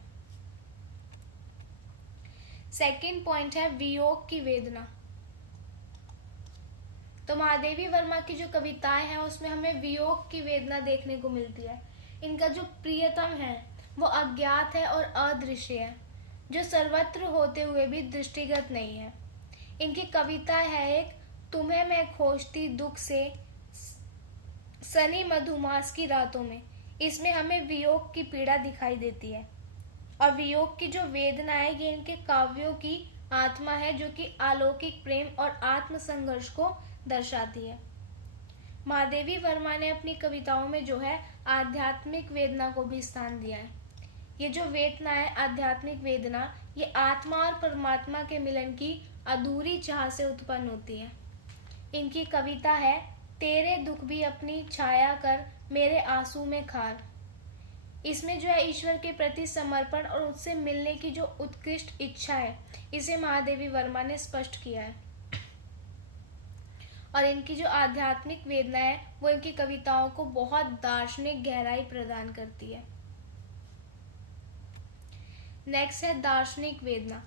सेकंड पॉइंट है वियोग की वेदना। तो महादेवी वर्मा की जो कविताएं हैं उसमें हमें वियोग की वेदना देखने को मिलती है। इनका जो प्रियतम है वो अज्ञात है और अदृश्य है, जो सर्वत्र होते हुए भी दृष्टिगत नहीं है। इनकी कविता है एक तुम्हें मैं खोजती दुख से सनी मधुमास की रातों में। इसमें हमें वियोग की पीड़ा दिखाई देती है और वियोग की जो वेदना है ये इनके काव्यों की आत्मा है जो कि अलौकिक प्रेम और आत्म संघर्ष को दर्शाती है। महादेवी वर्मा ने अपनी कविताओं में जो है आध्यात्मिक वेदना को भी स्थान दिया है। ये जो वेदना है आध्यात्मिक वेदना ये आत्मा और परमात्मा के मिलन की अधूरी चाह से उत्पन्न होती है। इनकी कविता है तेरे दुख भी अपनी छाया कर मेरे आंसू में खार। इसमें जो है ईश्वर के प्रति समर्पण और उससे मिलने की जो उत्कृष्ट इच्छा है इसे महादेवी वर्मा ने स्पष्ट किया है। और इनकी जो आध्यात्मिक वेदना है वो इनकी कविताओं को बहुत दार्शनिक गहराई प्रदान करती है। नेक्स्ट है दार्शनिक वेदना।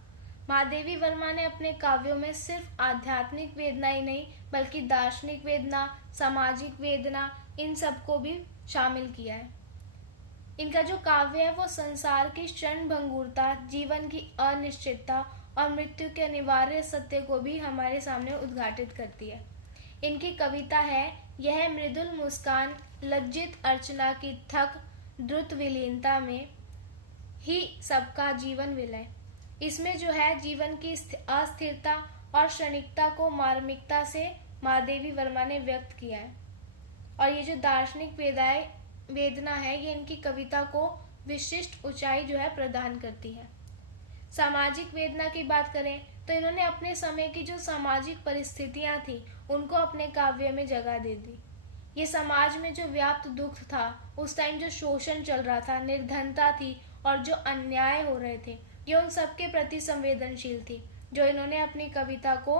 महादेवी वर्मा ने अपने काव्यों में सिर्फ आध्यात्मिक वेदना ही नहीं बल्कि दार्शनिक वेदना, सामाजिक वेदना इन सबको भी शामिल किया है। इनका जो काव्य है वो संसार की क्षण भंगुरता, जीवन की अनिश्चितता और मृत्यु के अनिवार्य सत्य को भी हमारे सामने उद्घाटित करती है। इनकी कविता है यह मृदुल मुस्कान लज्जित अर्चना की थक द्रुत विलीनता में ही सबका जीवन विलय। इसमें जो है जीवन की अस्थिरता और क्षणिकता को मार्मिकता से महादेवी वर्मा ने व्यक्त किया है। और ये जो दार्शनिक वेदना है ये इनकी कविता को विशिष्ट ऊंचाई जो है प्रदान करती है। सामाजिक वेदना की बात करें तो इन्होंने अपने समय की जो सामाजिक परिस्थितियां थी उनको अपने काव्य में जगह दे दी। ये समाज में जो व्याप्त दुख था, उस टाइम जो शोषण चल रहा था, निर्धनता थी और जो अन्याय हो रहे थे, ये उन सबके प्रति संवेदनशील थी जो इन्होंने अपनी कविता को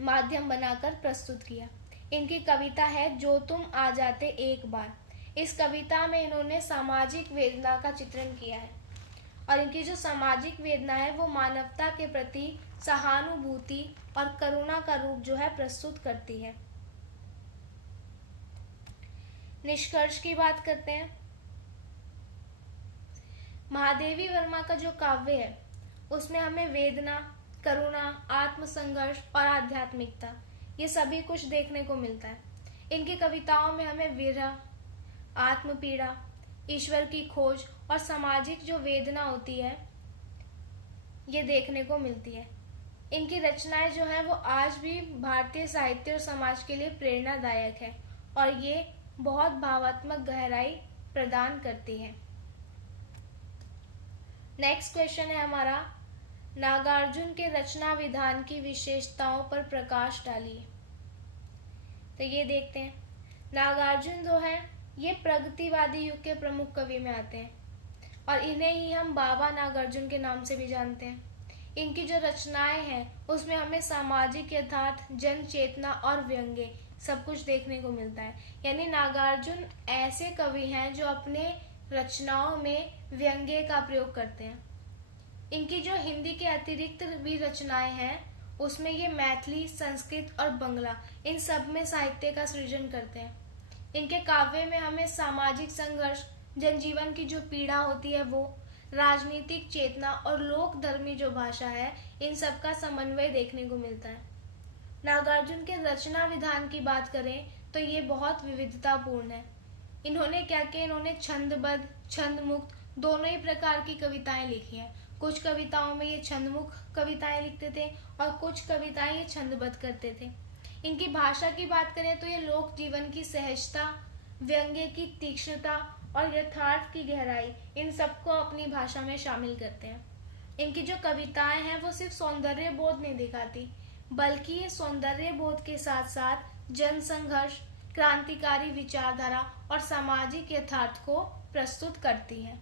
माध्यम बनाकर प्रस्तुत किया। इनकी कविता है जो तुम आ जाते एक बार। इस कविता में इन्होंने सामाजिक वेदना का चित्रण किया है और इनकी जो सामाजिक वेदना है वो मानवता के प्रति सहानुभूति और करुणा का रूप जो है प्रस्तुत करती है। निष्कर्ष की बात करते हैं। महादेवी वर्मा का जो काव्य है उसमें हमें वेदना, करुणा, आत्मसंघर्ष और आध्यात्मिकता ये सभी कुछ देखने को मिलता है। इनकी कविताओं में हमें विरह, आत्मपीड़ा, ईश्वर की खोज और सामाजिक जो वेदना होती है ये देखने को मिलती है। इनकी रचनाएं जो है वो आज भी भारतीय साहित्य और समाज के लिए प्रेरणादायक है और ये बहुत भावात्मक गहराई प्रदान करती है। नेक्स्ट क्वेश्चन है हमारा, नागार्जुन के रचना विधान की विशेषताओं पर प्रकाश डालिए। तो ये देखते हैं। नागार्जुन जो है ये प्रगतिवादी युग के प्रमुख कवि में आते हैं और इन्हें ही हम बाबा नागार्जुन के नाम से भी जानते हैं। इनकी जो रचनाएं हैं उसमें हमें सामाजिक यथार्थ, जन चेतना और व्यंग्य सब कुछ देखने को मिलता है। यानी नागार्जुन ऐसे कवि हैं जो अपने रचनाओं में व्यंग्य का प्रयोग करते हैं। इनकी जो हिंदी के अतिरिक्त भी रचनाएं हैं उसमें ये मैथिली, संस्कृत और बंगला इन सब में साहित्य का सृजन करते हैं। इनके काव्य में हमें सामाजिक संघर्ष, जनजीवन की जो पीड़ा होती है वो, राजनीतिक चेतना और लोक धर्मी जो भाषा है, इन सब का समन्वय देखने को मिलता है। नागार्जुन के रचना विधान की बात करें तो ये बहुत विविधतापूर्ण है। इन्होंने क्या किया, इन्होंने छंदबद्ध, छंद मुक्त दोनों ही प्रकार की कविताएं लिखी हैं। कुछ कविताओं में ये छंदमुक्त कविताएं लिखते थे और कुछ कविताएं ये छंदबद्ध करते थे। इनकी भाषा की बात करें तो ये लोक जीवन की सहजता, व्यंग्य की तीक्ष्णता और यथार्थ की गहराई, इन सबको अपनी भाषा में शामिल करते हैं। इनकी जो कविताएं हैं वो सिर्फ सौंदर्य बोध नहीं दिखाती, बल्कि ये सौंदर्य बोध के साथ साथ जन संघर्ष, क्रांतिकारी विचारधारा और सामाजिक यथार्थ को प्रस्तुत करती है।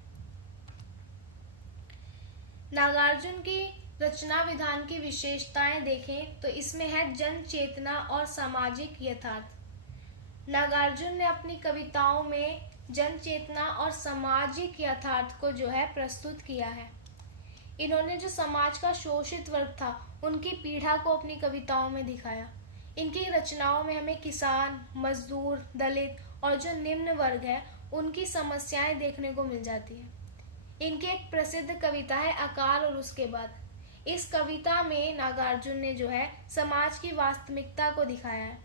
नागार्जुन की रचना विधान की विशेषताएं देखें तो इसमें है जन चेतना और सामाजिक यथार्थ। नागार्जुन ने अपनी कविताओं में जन चेतना और सामाजिक यथार्थ को जो है प्रस्तुत किया है। इन्होंने जो समाज का शोषित वर्ग था उनकी पीड़ा को अपनी कविताओं में दिखाया। इनकी रचनाओं में हमें किसान, मजदूर, दलित और जो निम्न वर्ग है उनकी समस्याएं देखने को मिल जाती है। इनकी एक प्रसिद्ध कविता है अकाल और उसके बाद। इस कविता में नागार्जुन ने जो है समाज की वास्तविकता को दिखाया है।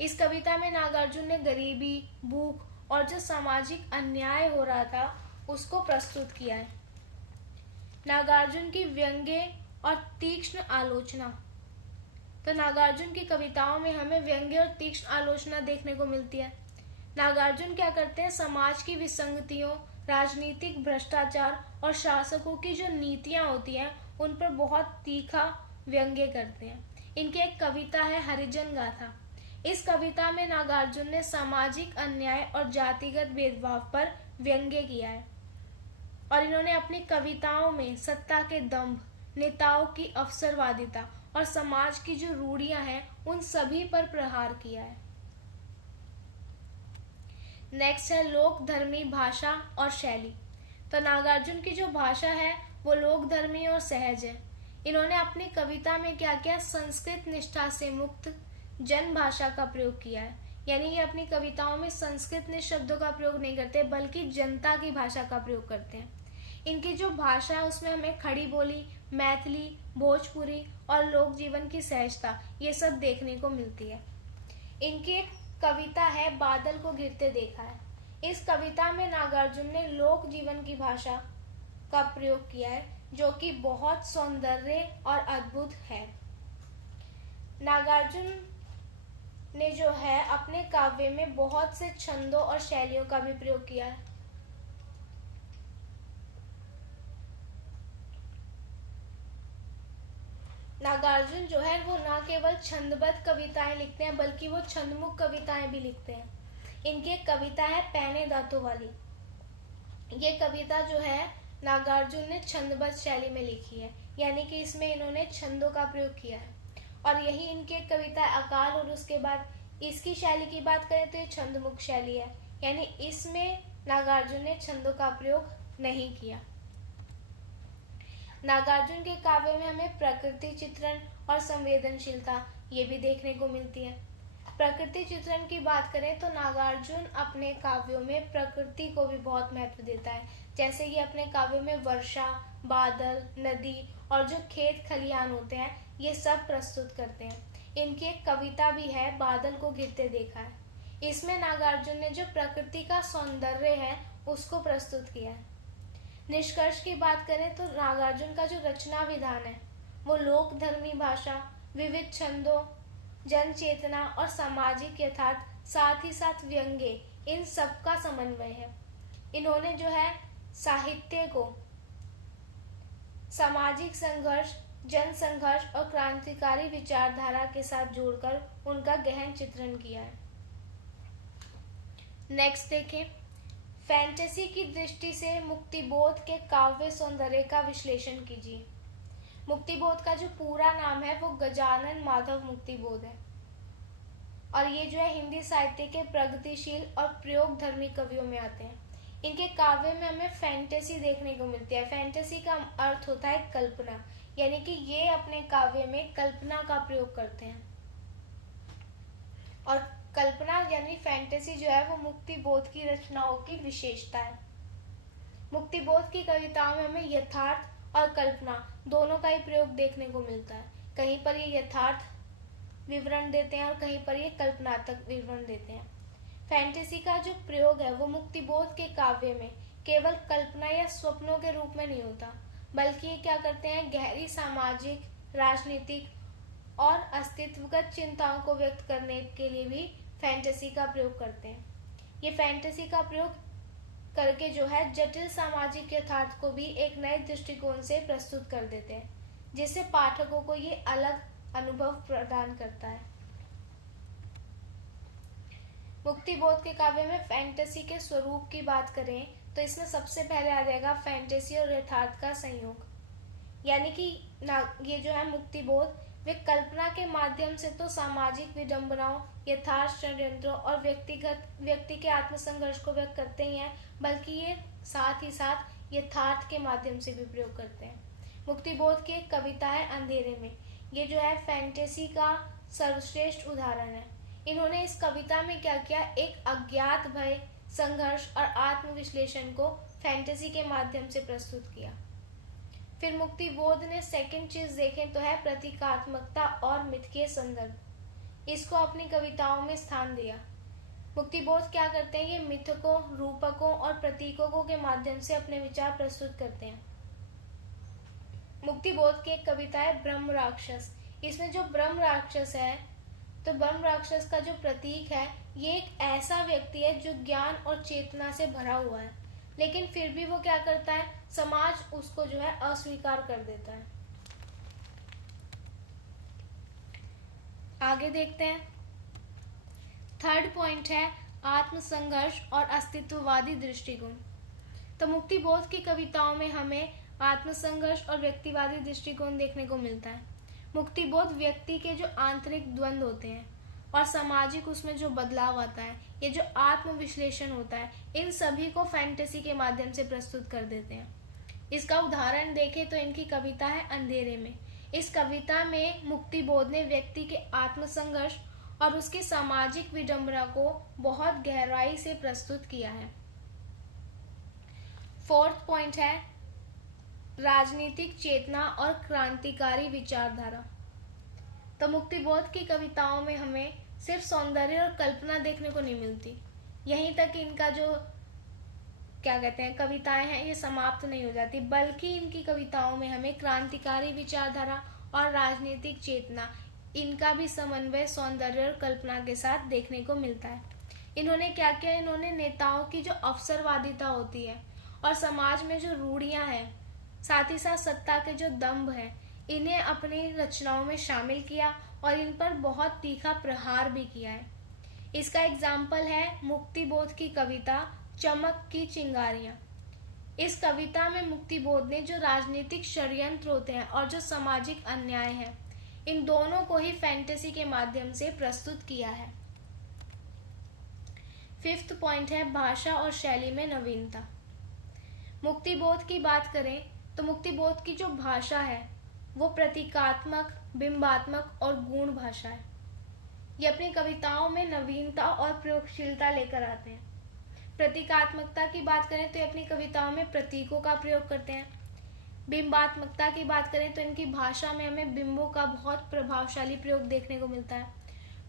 इस कविता में नागार्जुन ने गरीबी, भूख और जो सामाजिक अन्याय हो रहा था उसको प्रस्तुत किया है। नागार्जुन की व्यंग्य और तीक्ष्ण आलोचना, तो नागार्जुन की कविताओं में हमें व्यंग्य और तीक्ष्ण आलोचना देखने को मिलती है। नागार्जुन क्या करते हैं, समाज की विसंगतियों, राजनीतिक भ्रष्टाचार और शासकों की जो नीतियां होती हैं उन पर बहुत तीखा व्यंग्य करते हैं। इनकी एक कविता है हरिजन गाथा। इस कविता में नागार्जुन ने सामाजिक अन्याय और जातिगत भेदभाव पर व्यंग्य किया है और इन्होंने अपनी कविताओं में सत्ता के दंभ, नेताओं की अवसरवादिता और समाज की जो रूढ़ियां हैं उन सभी पर प्रहार किया है। नेक्स्ट है लोक धर्मी भाषा और शैली। तो नागार्जुन की जो भाषा है वो लोक धर्मी और सहज है। इन्होंने अपनी कविता में क्या किया, संस्कृत निष्ठा से मुक्त जन भाषा का प्रयोग किया है। यानी ये अपनी कविताओं में संस्कृत निष्ठ शब्दों का प्रयोग नहीं करते बल्कि जनता की भाषा का प्रयोग करते हैं। इनकी जो भाषा है उसमें हमें खड़ी बोली, मैथिली, भोजपुरी और लोक जीवन की सहजता ये सब देखने को मिलती है। इनकी एक कविता है बादल को घिरते देखा है। इस कविता में नागार्जुन ने लोक जीवन की भाषा का प्रयोग किया है जो कि बहुत सौंदर्य और अद्भुत है। नागार्जुन ने जो है अपने काव्य में बहुत से छंदों और शैलियों का भी प्रयोग किया है। नागार्जुन जो है वो न केवल छंदबद्ध कविताएं लिखते हैं बल्कि वो छंदमुक्त कविताएं भी लिखते हैं। इनकी एक कविता है पैने दांतों वाली। ये कविता जो है नागार्जुन ने छंदबद्ध शैली में लिखी है, यानी कि इसमें इन्होंने छंदों का प्रयोग किया है। और यही इनकी एक कविता है अकाल और उसके बाद। इसकी शैली की बात करें तो ये छंदमुक्त शैली है, यानी इसमें नागार्जुन ने छंदों का प्रयोग नहीं किया। नागार्जुन के काव्य में हमें प्रकृति चित्रण और संवेदनशीलता ये भी देखने को मिलती है। प्रकृति चित्रण की बात करें तो नागार्जुन अपने काव्यों में प्रकृति को भी बहुत महत्व देता है। जैसे कि अपने काव्यों में वर्षा, बादल, नदी और जो खेत खलिहान होते हैं ये सब प्रस्तुत करते हैं। इनकी एक कविता भी है बादल को गिरते देखा है। इसमें नागार्जुन ने जो प्रकृति का सौंदर्य है उसको प्रस्तुत किया है। निष्कर्ष की बात करें तो नागार्जुन का जो रचना विधान है वो लोक धर्मी भाषा, विविध छंदों, जन चेतना और सामाजिक यथार्थ, साथ ही साथ व्यंग्य, इन सब का समन्वय है। इन्होंने जो है साहित्य को सामाजिक संघर्ष, जन संघर्ष और क्रांतिकारी विचारधारा के साथ जोड़कर उनका गहन चित्रण किया है। नेक्स्ट देखें, फैंटेसी की दृष्टि से मुक्तिबोध के काव्य सौंदर्य का विश्लेषण कीजिए। मुक्तिबोध का जो पूरा नाम है वो गजानन माधव मुक्तिबोध है और ये जो है हिंदी साहित्य के प्रगतिशील और प्रयोगधर्मी कवियों में आते हैं। इनके काव्य में हमें फैंटेसी देखने को मिलती है। फैंटेसी का अर्थ होता है कल्पना, यानी कि ये अपने काव्य में कल्पना का प्रयोग करते हैं। और कल्पना यानी फैंटेसी जो है वो मुक्ति बोध की रचनाओं की विशेषता है। मुक्ति बोध की कविताओं में हमें यथार्थ और कल्पना दोनों का ही प्रयोग देखने को मिलता है। कहीं पर ये यथार्थ विवरण देते हैं और कहीं पर ये कल्पनात्मक विवरण देते हैं। फैंटेसी का जो प्रयोग है वो मुक्ति बोध के काव्य में केवल कल्पना या स्वप्नों के रूप में नहीं होता, बल्कि ये क्या करते हैं, गहरी सामाजिक, राजनीतिक और अस्तित्वगत चिंताओं को व्यक्त करने के लिए भी फैंटेसी का प्रयोग करते हैं। ये फैंटेसी का प्रयोग करके जो है जटिल सामाजिक यथार्थ को भी एक नए दृष्टिकोण से प्रस्तुत कर देते हैं, जिससे पाठकों को ये अलग अनुभव प्रदान करता है। मुक्ति बोध के काव्य में फैंटेसी के स्वरूप की बात करें तो इसमें सबसे पहले आ जाएगा फैंटेसी और यथार्थ का संयोग। यानी कि ये जो है मुक्ति बोध वे कल्पना के माध्यम से तो सामाजिक विडंबनाओं, यथार्थ षड्यंत्रों और व्यक्ति के आत्मसंघर्ष को व्यक्त करते ही हैं, बल्कि ये साथ ही साथ यथार्थ के माध्यम से भी प्रयोग करते हैं। मुक्ति बोध की एक कविता है अंधेरे में, ये जो है फैंटेसी का सर्वश्रेष्ठ उदाहरण है। इन्होंने इस कविता में क्या किया, एक अज्ञात भय, संघर्ष और आत्मविश्लेषण को फैंटेसी के माध्यम से प्रस्तुत किया। फिर मुक्ति बोध ने सेकंड चीज देखें तो है प्रतीकात्मकता और मिथकीय संदर्भ। इसको अपनी कविताओं में स्थान दिया। मुक्ति बोध क्या करते हैं, ये मिथकों, रूपकों और प्रतीकों के माध्यम से अपने विचार प्रस्तुत करते हैं। मुक्ति बोध की एक कविता है ब्रह्म राक्षस। इसमें जो ब्रह्म राक्षस है, तो ब्रह्म राक्षस का जो प्रतीक है, ये एक ऐसा व्यक्ति है जो ज्ञान और चेतना से भरा हुआ है, लेकिन फिर भी वो क्या करता है, समाज उसको जो है अस्वीकार कर देता है। आगे देखते हैं। थर्ड पॉइंट है आत्मसंघर्ष और अस्तित्ववादी दृष्टिकोण। तो मुक्ति बोध की कविताओं में हमें आत्मसंघर्ष और व्यक्तिवादी दृष्टिकोण देखने को मिलता है। मुक्ति बोध व्यक्ति के जो आंतरिक द्वंद्व होते हैं और सामाजिक उसमें जो बदलाव आता है, ये जो आत्मविश्लेषण होता है, इन सभी को फैंटेसी के माध्यम से प्रस्तुत कर देते हैं। इसका उदाहरण देखें तो इनकी कविता है अंधेरे में। इस कविता में मुक्ति बोध ने व्यक्ति के आत्मसंघर्ष और उसकी सामाजिक विडंबना को बहुत गहराई से प्रस्तुत किया है। फोर्थ पॉइंट है राजनीतिक चेतना और क्रांतिकारी विचारधारा। तो मुक्ति बोध की कविताओं में हमें सिर्फ सौंदर्य और कल्पना देखने को नहीं मिलती। यहीं तक इनका जो क्या कहते हैं कविताएं हैं ये समाप्त नहीं हो जाती, बल्कि इनकी कविताओं में हमें क्रांतिकारी विचारधारा और राजनीतिक चेतना, इनका भी समन्वय सौंदर्य और कल्पना के साथ देखने को मिलता है। इन्होंने क्या किया, इन्होंने नेताओं की जो अवसरवादिता होती है और समाज में जो रूढ़ियां हैं, साथ ही साथ सत्ता के जो दंभ है, इन्हें अपनी रचनाओं में शामिल किया और इन पर बहुत तीखा प्रहार भी किया है। इसका एग्जाम्पल है मुक्ति बोध की कविता चमक की चिंगारियां। इस कविता में मुक्ति बोध ने जो राजनीतिक षड्यंत्र होते हैं और जो सामाजिक अन्याय है, इन दोनों को ही फैंटेसी के माध्यम से प्रस्तुत किया है। फिफ्थ पॉइंट है भाषा और शैली में नवीनता। मुक्ति बोध की बात करें तो मुक्ति बोध की जो भाषा है वो प्रतीकात्मक, बिंबात्मक और गूढ़ भाषा है। ये अपनी कविताओं में नवीनता और प्रयोगशीलता लेकर आते हैं। प्रतीकात्मकता की बात करें तो ये अपनी कविताओं में प्रतीकों का प्रयोग करते हैं। बिंबात्मकता की बात करें तो इनकी भाषा में हमें बिंबों का बहुत प्रभावशाली प्रयोग देखने को मिलता है।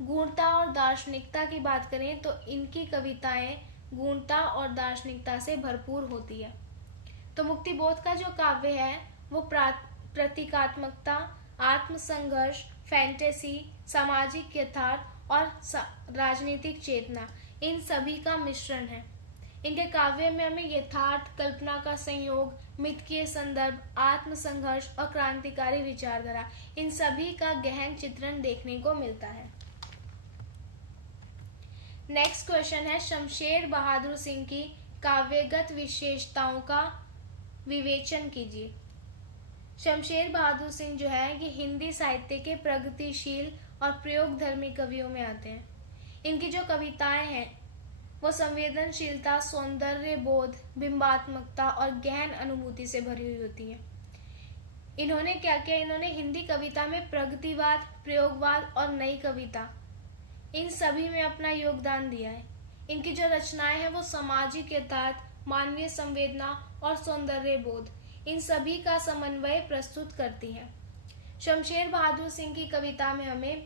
गूढ़ता और दार्शनिकता की बात करें तो इनकी कविताएं गूढ़ता और दार्शनिकता से भरपूर होती है। तो मुक्ति बोध का जो काव्य है वो प्रतीकात्मकता, आत्मसंघर्ष, फैंटेसी, सामाजिक यथार्थ और राजनीतिक चेतना, इन सभी का मिश्रण है। इनके काव्य में हमें यथार्थ, कल्पना का संयोग, मिथकीय संदर्भ, आत्मसंघर्ष और क्रांतिकारी विचारधारा, इन सभी का गहन चित्रण देखने को मिलता है। नेक्स्ट क्वेश्चन है शमशेर बहादुर सिंह की काव्यगत विशेषताओं का विवेचन कीजिए। शमशेर बहादुर सिंह जो है ये हिंदी साहित्य के प्रगतिशील और प्रयोगधर्मी कवियों में आते हैं। इनकी जो कविताएं हैं वो संवेदनशीलता, सौंदर्य बोध, बिंबात्मकता और गहन अनुभूति से भरी हुई होती हैं। इन्होंने क्या किया, इन्होंने हिंदी कविता में प्रगतिवाद, प्रयोगवाद और नई कविता, इन सभी में अपना योगदान दिया है। इनकी जो रचनाएं हैं वो सामाजिक यथार्थ, मानवीय संवेदना और सौंदर्य बोध, इन सभी का समन्वय प्रस्तुत करती हैं। शमशेर बहादुर सिंह की कविता में हमें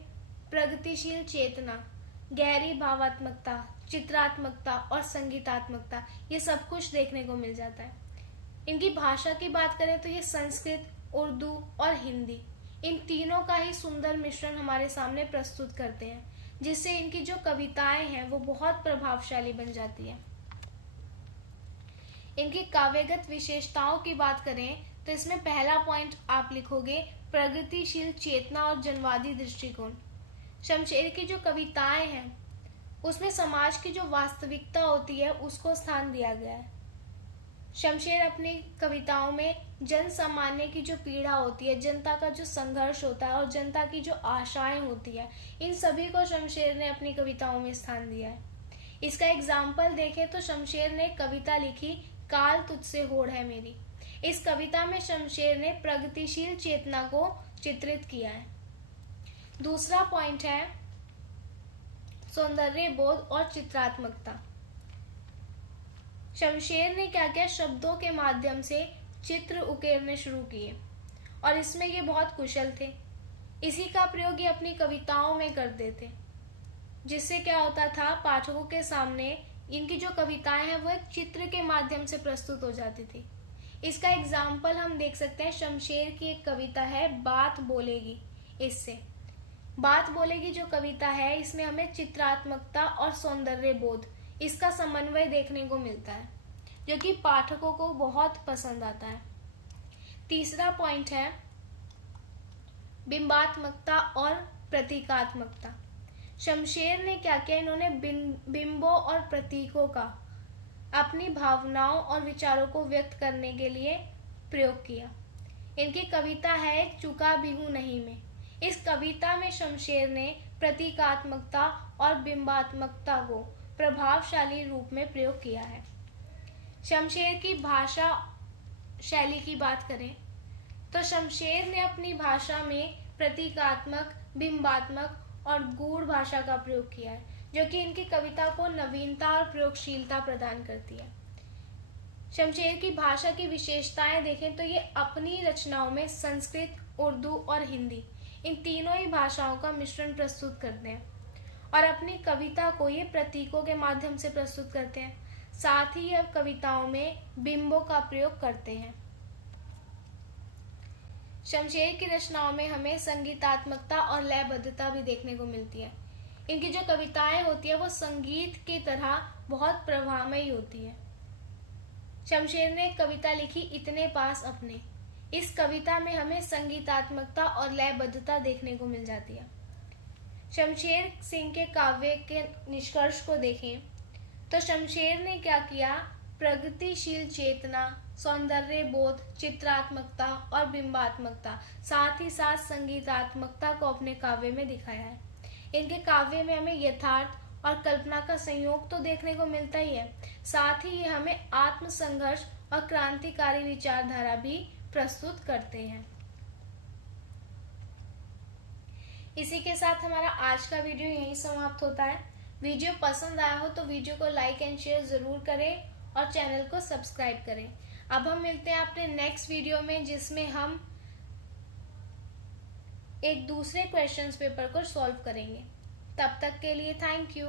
प्रगतिशील चेतना, गहरी भावात्मकता, चित्रात्मकता और संगीतात्मकता, ये सब कुछ देखने को मिल जाता है। इनकी भाषा की बात करें तो ये संस्कृत, उर्दू और हिंदी, इन तीनों का ही सुंदर मिश्रण हमारे सामने प्रस्तुत करते हैं, जिससे इनकी जो कविताएं हैं वो बहुत प्रभावशाली बन जाती है। इनकी काव्यगत विशेषताओं की बात करें तो इसमें पहला पॉइंट आप लिखोगे प्रगतिशील चेतना और जनवादी दृष्टिकोण। शमशेर की जो कविताएं हैं उसमें समाज की जो वास्तविकता होती है उसको स्थान दिया गया है। शमशेर अपनी कविताओं में जन सामान्य की जो पीड़ा होती है, जनता का जो संघर्ष होता है और जनता की जो आशाएं होती है, इन सभी को शमशेर ने अपनी कविताओं में स्थान दिया है। इसका एग्जाम्पल देखें तो शमशेर ने कविता लिखी काल तुझसे होड़ है मेरी। इस कविता में शमशेर ने प्रगतिशील चेतना को चित्रित किया है। दूसरा पॉइंट है सौंदर्य बोध और चित्रात्मकता। शमशेर ने क्या किया, शब्दों के माध्यम से चित्र उकेरने शुरू किए और इसमें ये बहुत कुशल थे। इसी का प्रयोग ये अपनी कविताओं में करते थे, जिससे क्या होता था, पाठकों के सामने इनकी जो कविताएं हैं वो एक चित्र के माध्यम से प्रस्तुत हो जाती थी। इसका एग्जाम्पल हम देख सकते हैं, शमशेर की एक कविता है बात बोलेगी। इससे बात बोलेगी जो कविता है, इसमें हमें चित्रात्मकता और सौंदर्य बोध, इसका समन्वय देखने को मिलता है, जो कि पाठकों को बहुत पसंद आता है। तीसरा पॉइंट है बिंबात्मकता और प्रतीकात्मकता। शमशेर ने क्या किया, इन्होंने बिंबों और प्रतीकों का अपनी भावनाओं और विचारों को व्यक्त करने के लिए प्रयोग किया। इनकी कविता है चुका भी हूं नहीं में। इस कविता में शमशेर ने प्रतीकात्मकता और बिंबात्मकता को प्रभावशाली रूप में प्रयोग किया है। शमशेर की भाषा शैली की बात करें तो शमशेर ने अपनी भाषा में प्रतीकात्मक, बिंबात्मक और गूढ़ भाषा का प्रयोग किया है, जो कि इनकी कविता को नवीनता और प्रयोगशीलता प्रदान करती है। शमशेर की भाषा की विशेषताएं देखें तो ये अपनी रचनाओं में संस्कृत, उर्दू और हिंदी, इन तीनों ही भाषाओं का मिश्रण प्रस्तुत करते हैं और अपनी कविता को ये प्रतीकों के माध्यम से प्रस्तुत करते हैं। साथ ही ये कविताओं में बिंबों का प्रयोग करते हैं। शमशेर की रचनाओं में हमें संगीतात्मकता और लयबद्धता भी देखने को मिलती है। इनकी जो कविताएं होती है वो संगीत की तरह बहुत प्रभावमयी होती है। शमशेर ने कविता लिखी इतने पास अपने। इस कविता में हमें संगीतात्मकता और लयबद्धता देखने को मिल जाती है। शमशेर सिंह के काव्य के निष्कर्ष को देखें तो शमशेर ने क्या किया, प्रगतिशील चेतना, सौंदर्य बोध, चित्रात्मकता और बिंबात्मकता, साथ ही साथ संगीतात्मकता को अपने काव्य में दिखाया है। इनके काव्य में हमें यथार्थ और कल्पना का संयोग तो देखने को मिलता ही है, साथ ही ये हमें आत्मसंघर्ष और क्रांतिकारी विचारधारा भी प्रस्तुत करते हैं। इसी के साथ हमारा आज का वीडियो यहीं समाप्त होता है। वीडियो पसंद आया हो तो वीडियो को लाइक एंड शेयर जरूर करें और चैनल को सब्सक्राइब करें। अब हम मिलते हैं अपने नेक्स्ट वीडियो में, जिसमें हम एक दूसरे क्वेश्चंस पेपर को सॉल्व करेंगे। तब तक के लिए थैंक यू।